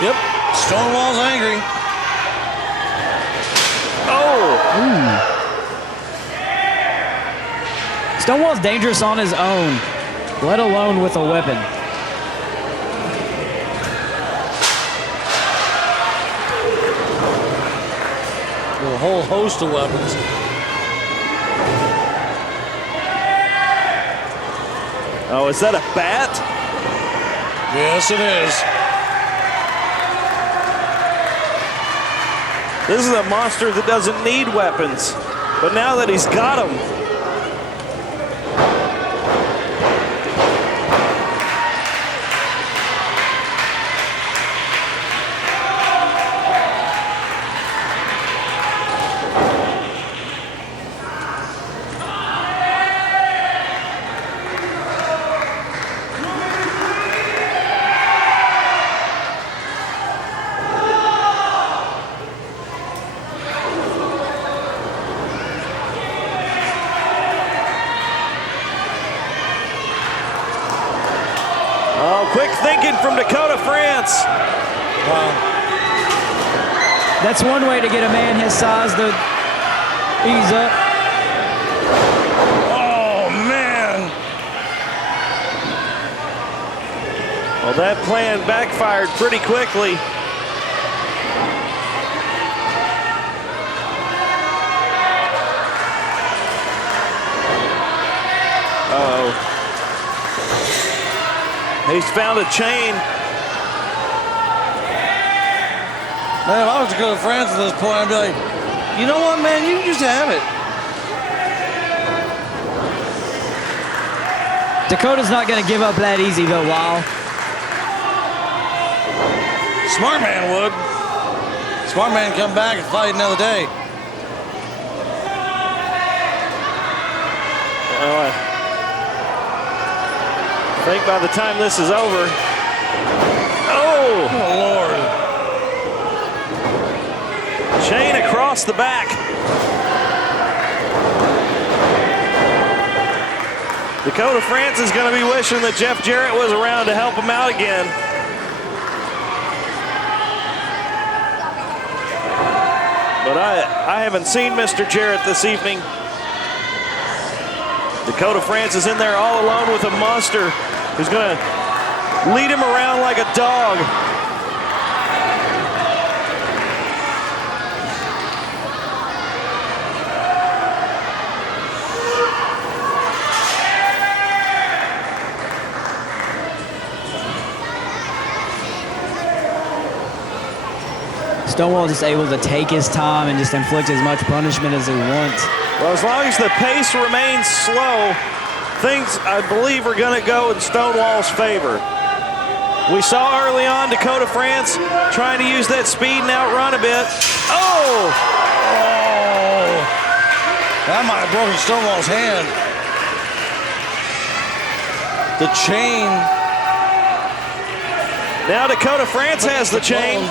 Yep, Stonewall's angry. Oh! Stonewall's dangerous on his own, let alone with a weapon. A whole host of weapons. Oh, is that a bat? Yes, it is. This is a monster that doesn't need weapons, but now that he's got them. Quick thinking from Dakota France. Wow. That's one way to get a man his size to ease up. Oh, man. Well, that plan backfired pretty quickly. Uh-oh. He's found a chain. Man, if I was to go to France at this point, I'd be like, you know what, man? You can just have it. Dakota's not going to give up that easy, though, Lyle. Smart man would. Smart man come back and fight another day. I think by the time this is over. Oh! Oh, Lord. Chain across the back. Dakota France is going to be wishing that Jeff Jarrett was around to help him out again. But I haven't seen Mr. Jarrett this evening. Dakota France is in there all alone with a monster who's going to lead him around like a dog. Stonewall just able to take his time and just inflict as much punishment as he wants. Well, as long as the pace remains slow, things, I believe, are going to go in Stonewall's favor. We saw early on Dakota France trying to use that speed and outrun a bit. Oh! Oh! That might have broken Stonewall's hand. The chain. Now Dakota France has the chain.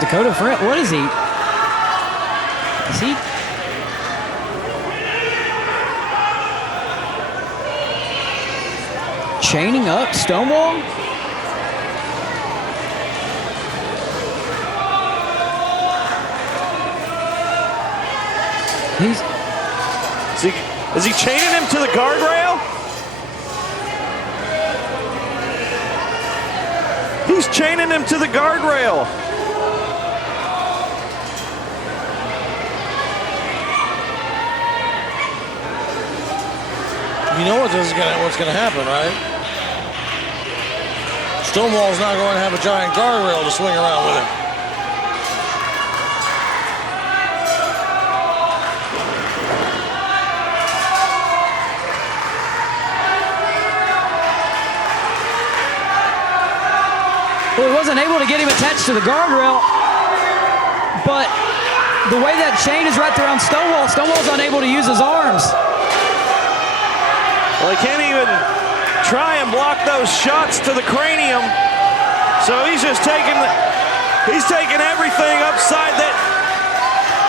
Dakota France, what is he? Is he? Chaining up Stonewall? Is he chaining him to the guardrail? He's chaining him to the guardrail. You know what's going to happen, right? Stonewall's not going to have a giant guardrail to swing around with him. Well, he wasn't able to get him attached to the guardrail, but the way that chain is wrapped around Stonewall, Stonewall's unable to use his arms. Well, he can't even try and block those shots to the cranium. So he's just taking everything upside that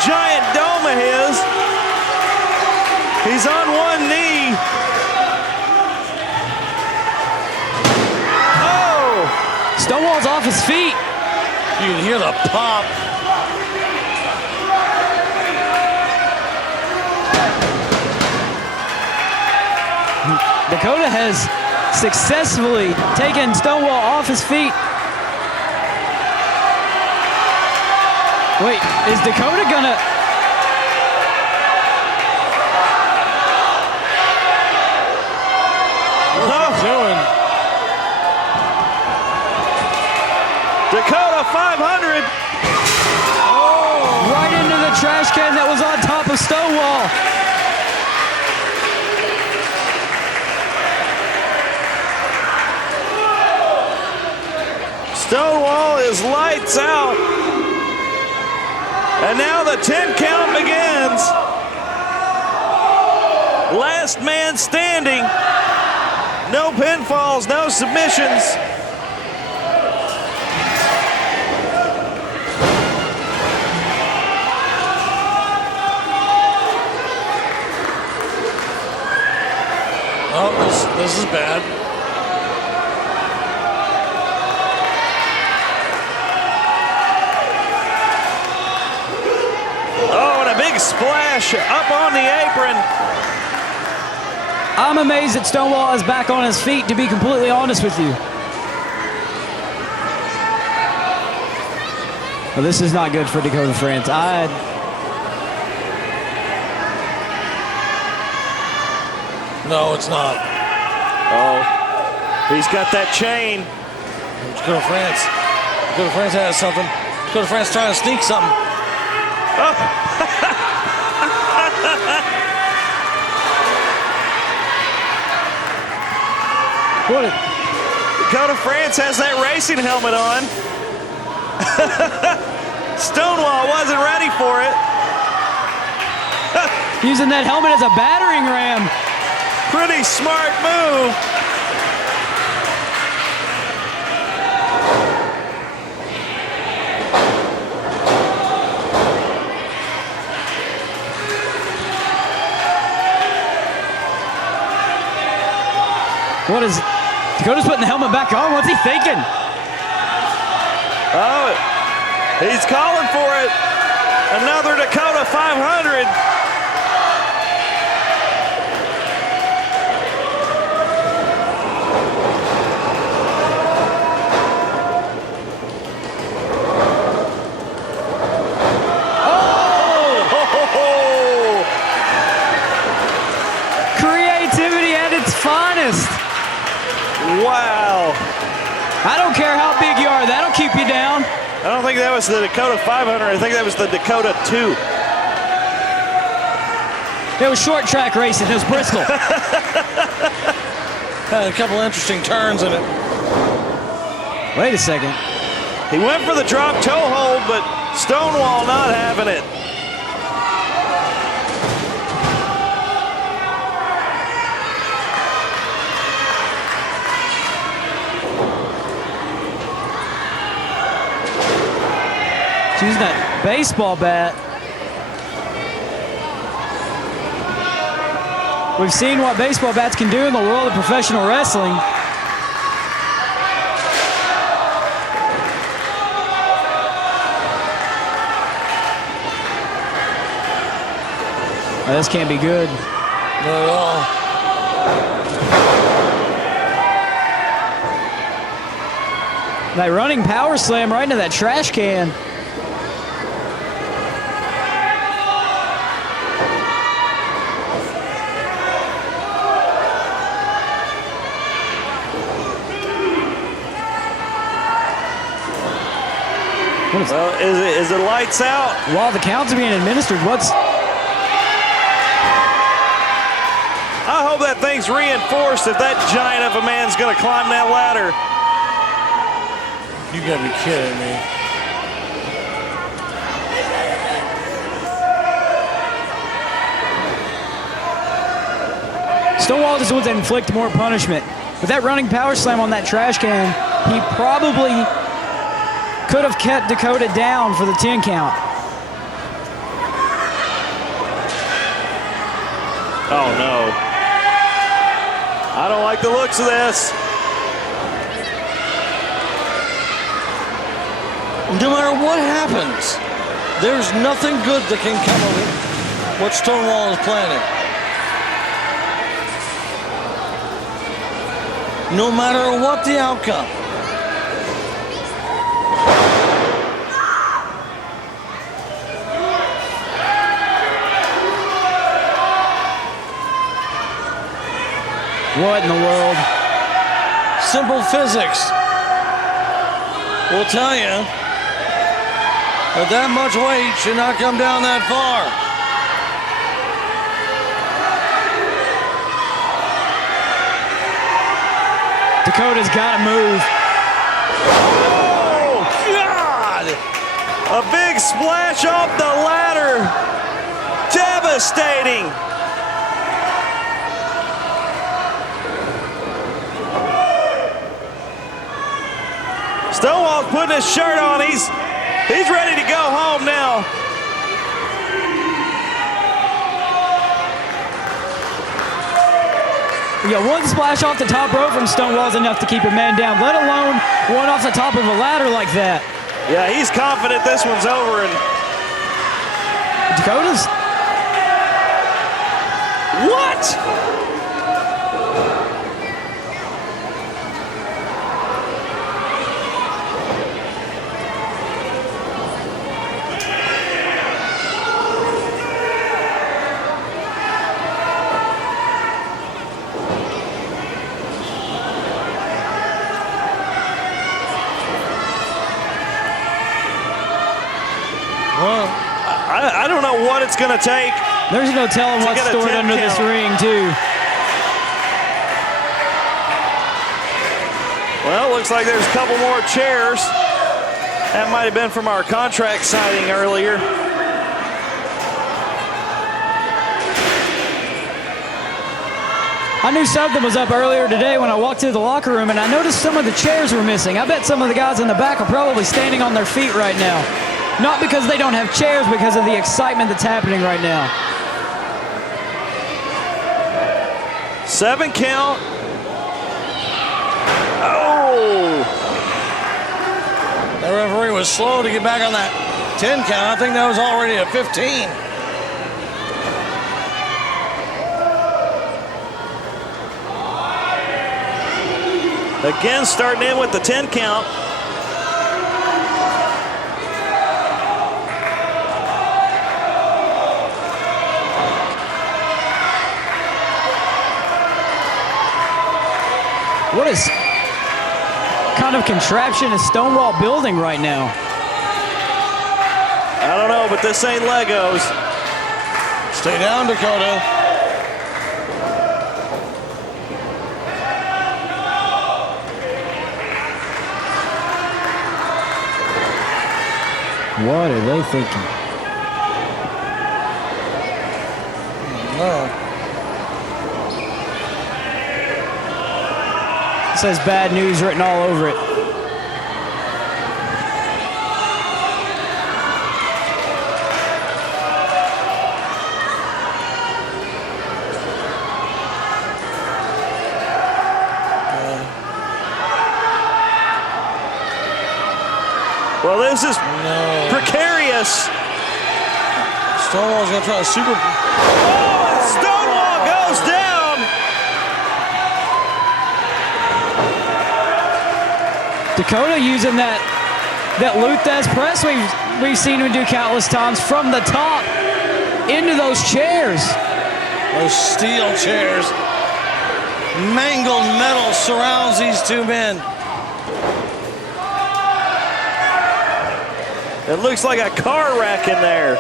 giant dome of his. He's on one knee. Oh! Stonewall's off his feet. You can hear the pop. Dakota has successfully taken Stonewall off his feet. Wait, is Dakota gonna? What's he doing? Dakota 500. Oh! Right into the trash can that was on top of Stonewall. Stonewall is lights out. And now the 10 count begins. Last man standing. No pinfalls, no submissions. Oh, this is bad. Big splash up on the apron. I'm amazed that Stonewall is back on his feet, to be completely honest with you. Well, this is not good for Dakota France. No, it's not. Oh, he's got that chain. Dakota France. Dakota France has something. Dakota France trying to sneak something. Oh. Dakota France has that racing helmet on. Stonewall wasn't ready for it. Using that helmet as a battering ram. Pretty smart move. What is Dakota's putting the helmet back on? What's he thinking? Oh, he's calling for it. Another Dakota 500. Oh! Creativity at its finest. Wow. I don't care care how big you are. That'll keep you down. I don't think that was the Dakota 500. I think that was the Dakota 2. It was short track racing. It was Bristol. Had a couple interesting turns in it. Wait a second. He went for the drop toe hold, but Stonewall not having it. Using that baseball bat. We've seen what baseball bats can do in the world of professional wrestling. Oh, this can't be good. Not at all. That running power slam right into that trash can. Well, is it lights out? While the counts are being administered, what's... I hope that thing's reinforced if that giant of a man's going to climb that ladder. You gotta be kidding me. Stonewall just wants to inflict more punishment. With that running power slam on that trash can, he probably could have kept Dakota down for the 10 count. Oh, no. I don't like the looks of this. No matter what happens, there's nothing good that can come of it, what Stonewall is planning. No matter what the outcome. What in the world? Simple physics will tell you that much weight should not come down that far. Dakota's got to move. Oh, God! A big splash off the ladder. Devastating. Stonewall's putting his shirt on. He's ready to go home now. We got one splash off the top rope from Stonewall's enough to keep a man down, let alone one off the top of a ladder like that. Yeah, he's confident this one's over. And Dakota's... What? Well, I don't know what it's going to take. There's no telling what's stored under this ring, too. Well, looks like there's a couple more chairs. That might have been from our contract signing earlier. I knew something was up earlier today when I walked through the locker room, and I noticed some of the chairs were missing. I bet some of the guys in the back are probably standing on their feet right now. Not because they don't have chairs, because of the excitement that's happening right now. 7 count. Oh! the referee was slow to get back on that 10 count. I think that was already a 15. Again, starting in with the 10 count. kind of contraption is Stonewall building right now? I don't know, but this ain't Legos. Stay down, Dakota. What are they thinking? No. It says bad news written all over it. Well, this is precarious. Stonewall's gonna try to super. Oh, and Stonewall goes down. Dakota using that Luthez press we've seen him do countless times from the top into those chairs. Those steel chairs. Mangled metal surrounds these two men. It looks like a car wreck in there.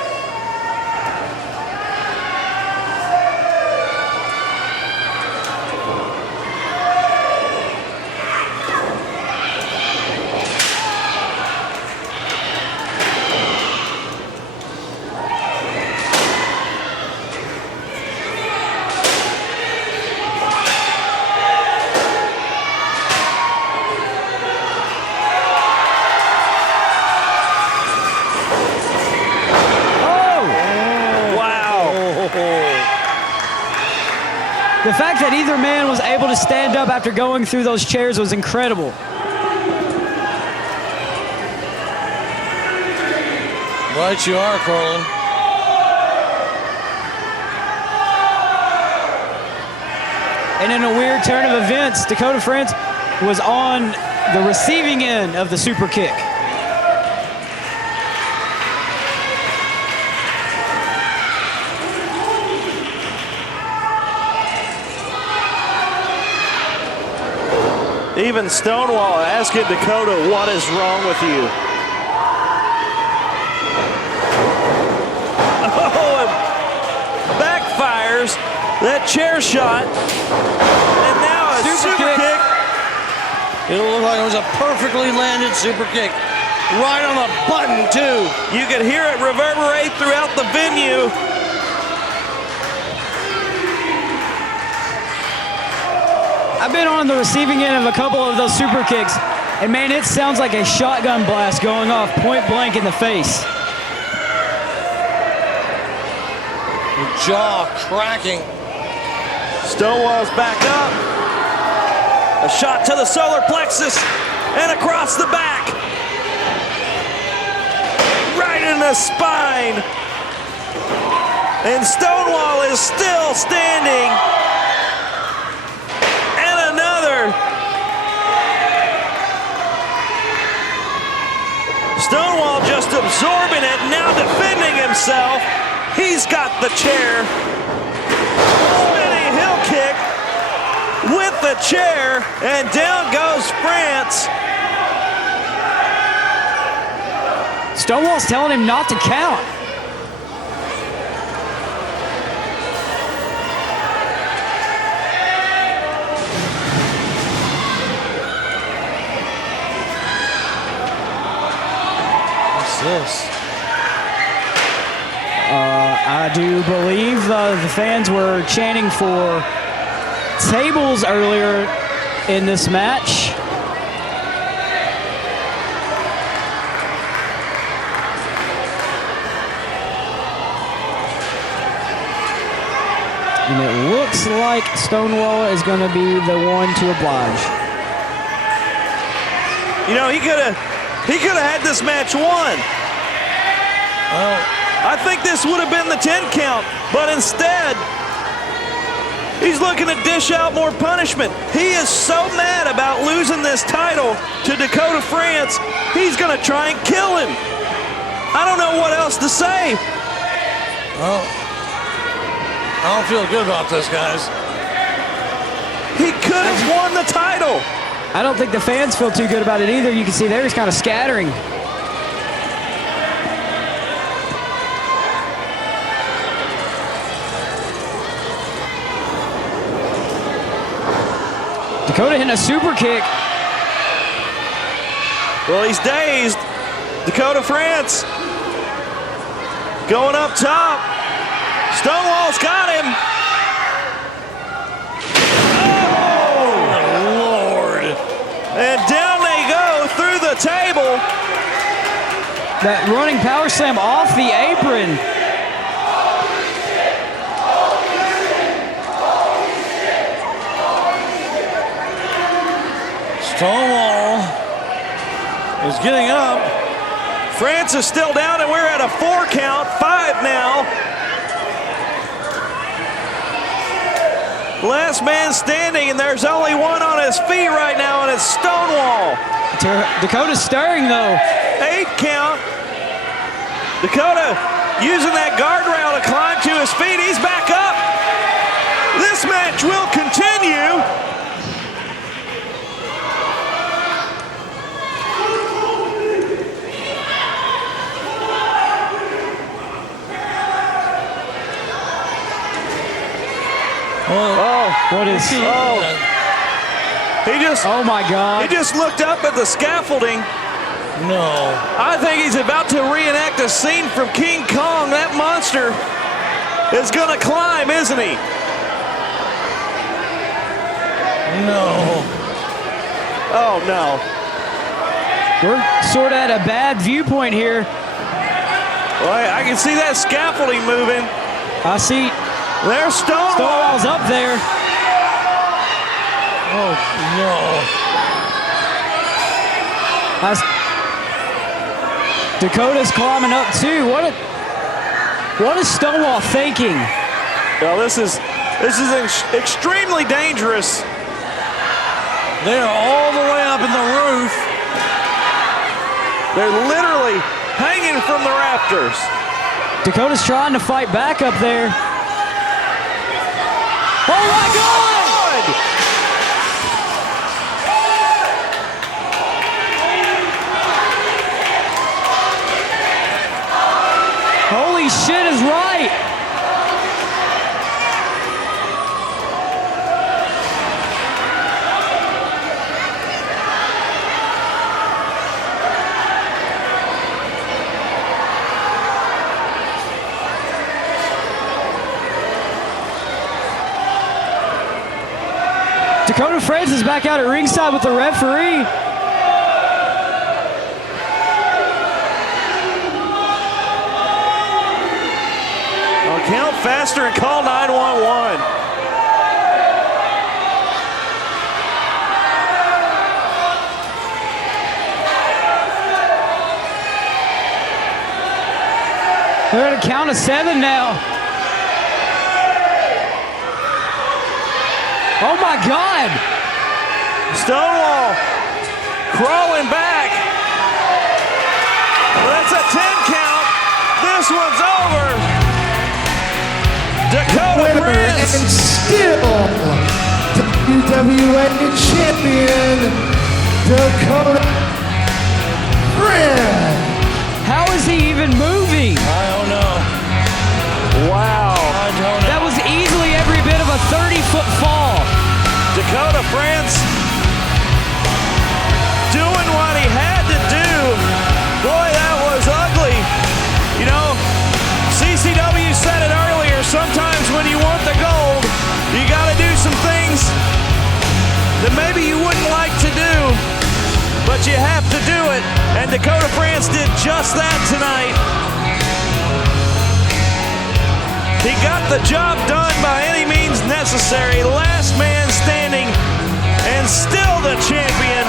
The fact that either man was able to stand up after going through those chairs was incredible. Right you are, Corlin. And in a weird turn of events, Dakota France was on the receiving end of the super kick. Even Stonewall asking Dakota, what is wrong with you? Oh, it backfires. That chair shot. And now a super kick. It'll look like it was a perfectly landed super kick. Right on the button, too. You could hear it reverberate throughout the venue. I've been on the receiving end of a couple of those super kicks, and man, it sounds like a shotgun blast going off point blank in the face. The jaw cracking. Stonewall's back up. A shot to the solar plexus and across the back. Right in the spine. And Stonewall is still standing. Stonewall just absorbing it, now defending himself. He's got the chair. Spinning heel kick with the chair, and down goes France. Stonewall's telling him not to count. This? I do believe the fans were chanting for tables earlier in this match. And it looks like Stonewall is going to be the one to oblige. You know, he could have had this match won. Well, I think this would have been the 10 count, but instead, he's looking to dish out more punishment. He is so mad about losing this title to Dakota France, he's going to try and kill him. I don't know what else to say. Well, I don't feel good about this, guys. He could have won the title. I don't think the fans feel too good about it either. You can see they're just kind of scattering. Dakota hitting a super kick. Well, he's dazed. Dakota France going up top. Stonewall's got him. Oh, Lord. And down they go through the table. That running power slam off the apron. Stonewall is getting up. France is still down, and we're at a 4 count, 5 now. Last man standing, and there's only one on his feet right now, and it's Stonewall. Dakota's stirring, though. 8 count. Dakota using that guardrail to climb to his feet. He's back up. This match will continue. What is he? Oh my God. He just looked up at the scaffolding. No. I think he's about to reenact a scene from King Kong. That monster is going to climb, isn't he? No. Oh, no. We're sort of at a bad viewpoint here. Well, I can see that scaffolding moving. I see. There's Stonewall. Stonewall's up there. Oh, no. Dakota's climbing up too. What is Stonewall thinking? Well, this is extremely dangerous. They're all the way up in the roof. They're literally hanging from the rafters. Dakota's trying to fight back up there. Oh my God! Holy shit is right. Dakota France is back out at ringside with the referee. Count faster and call 911. They're at a count of 7 now. Oh my God! Stonewall crawling back. Well, that's a 10 count. This one's over. Dakota France. And still WWA Champion Dakota France. How is he even moving? I don't know. Wow. I don't know. That was easily every bit of a 30-foot fall. Dakota France doing what he had to do. Boy, that was ugly. You know, CCW said it earlier. Sometimes when you want the gold, you got to do some things that maybe you wouldn't like to do, but you have to do it. And Dakota France did just that tonight. He got the job done by any means necessary. Last man standing, and still the champion,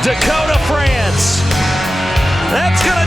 Dakota France. That's going to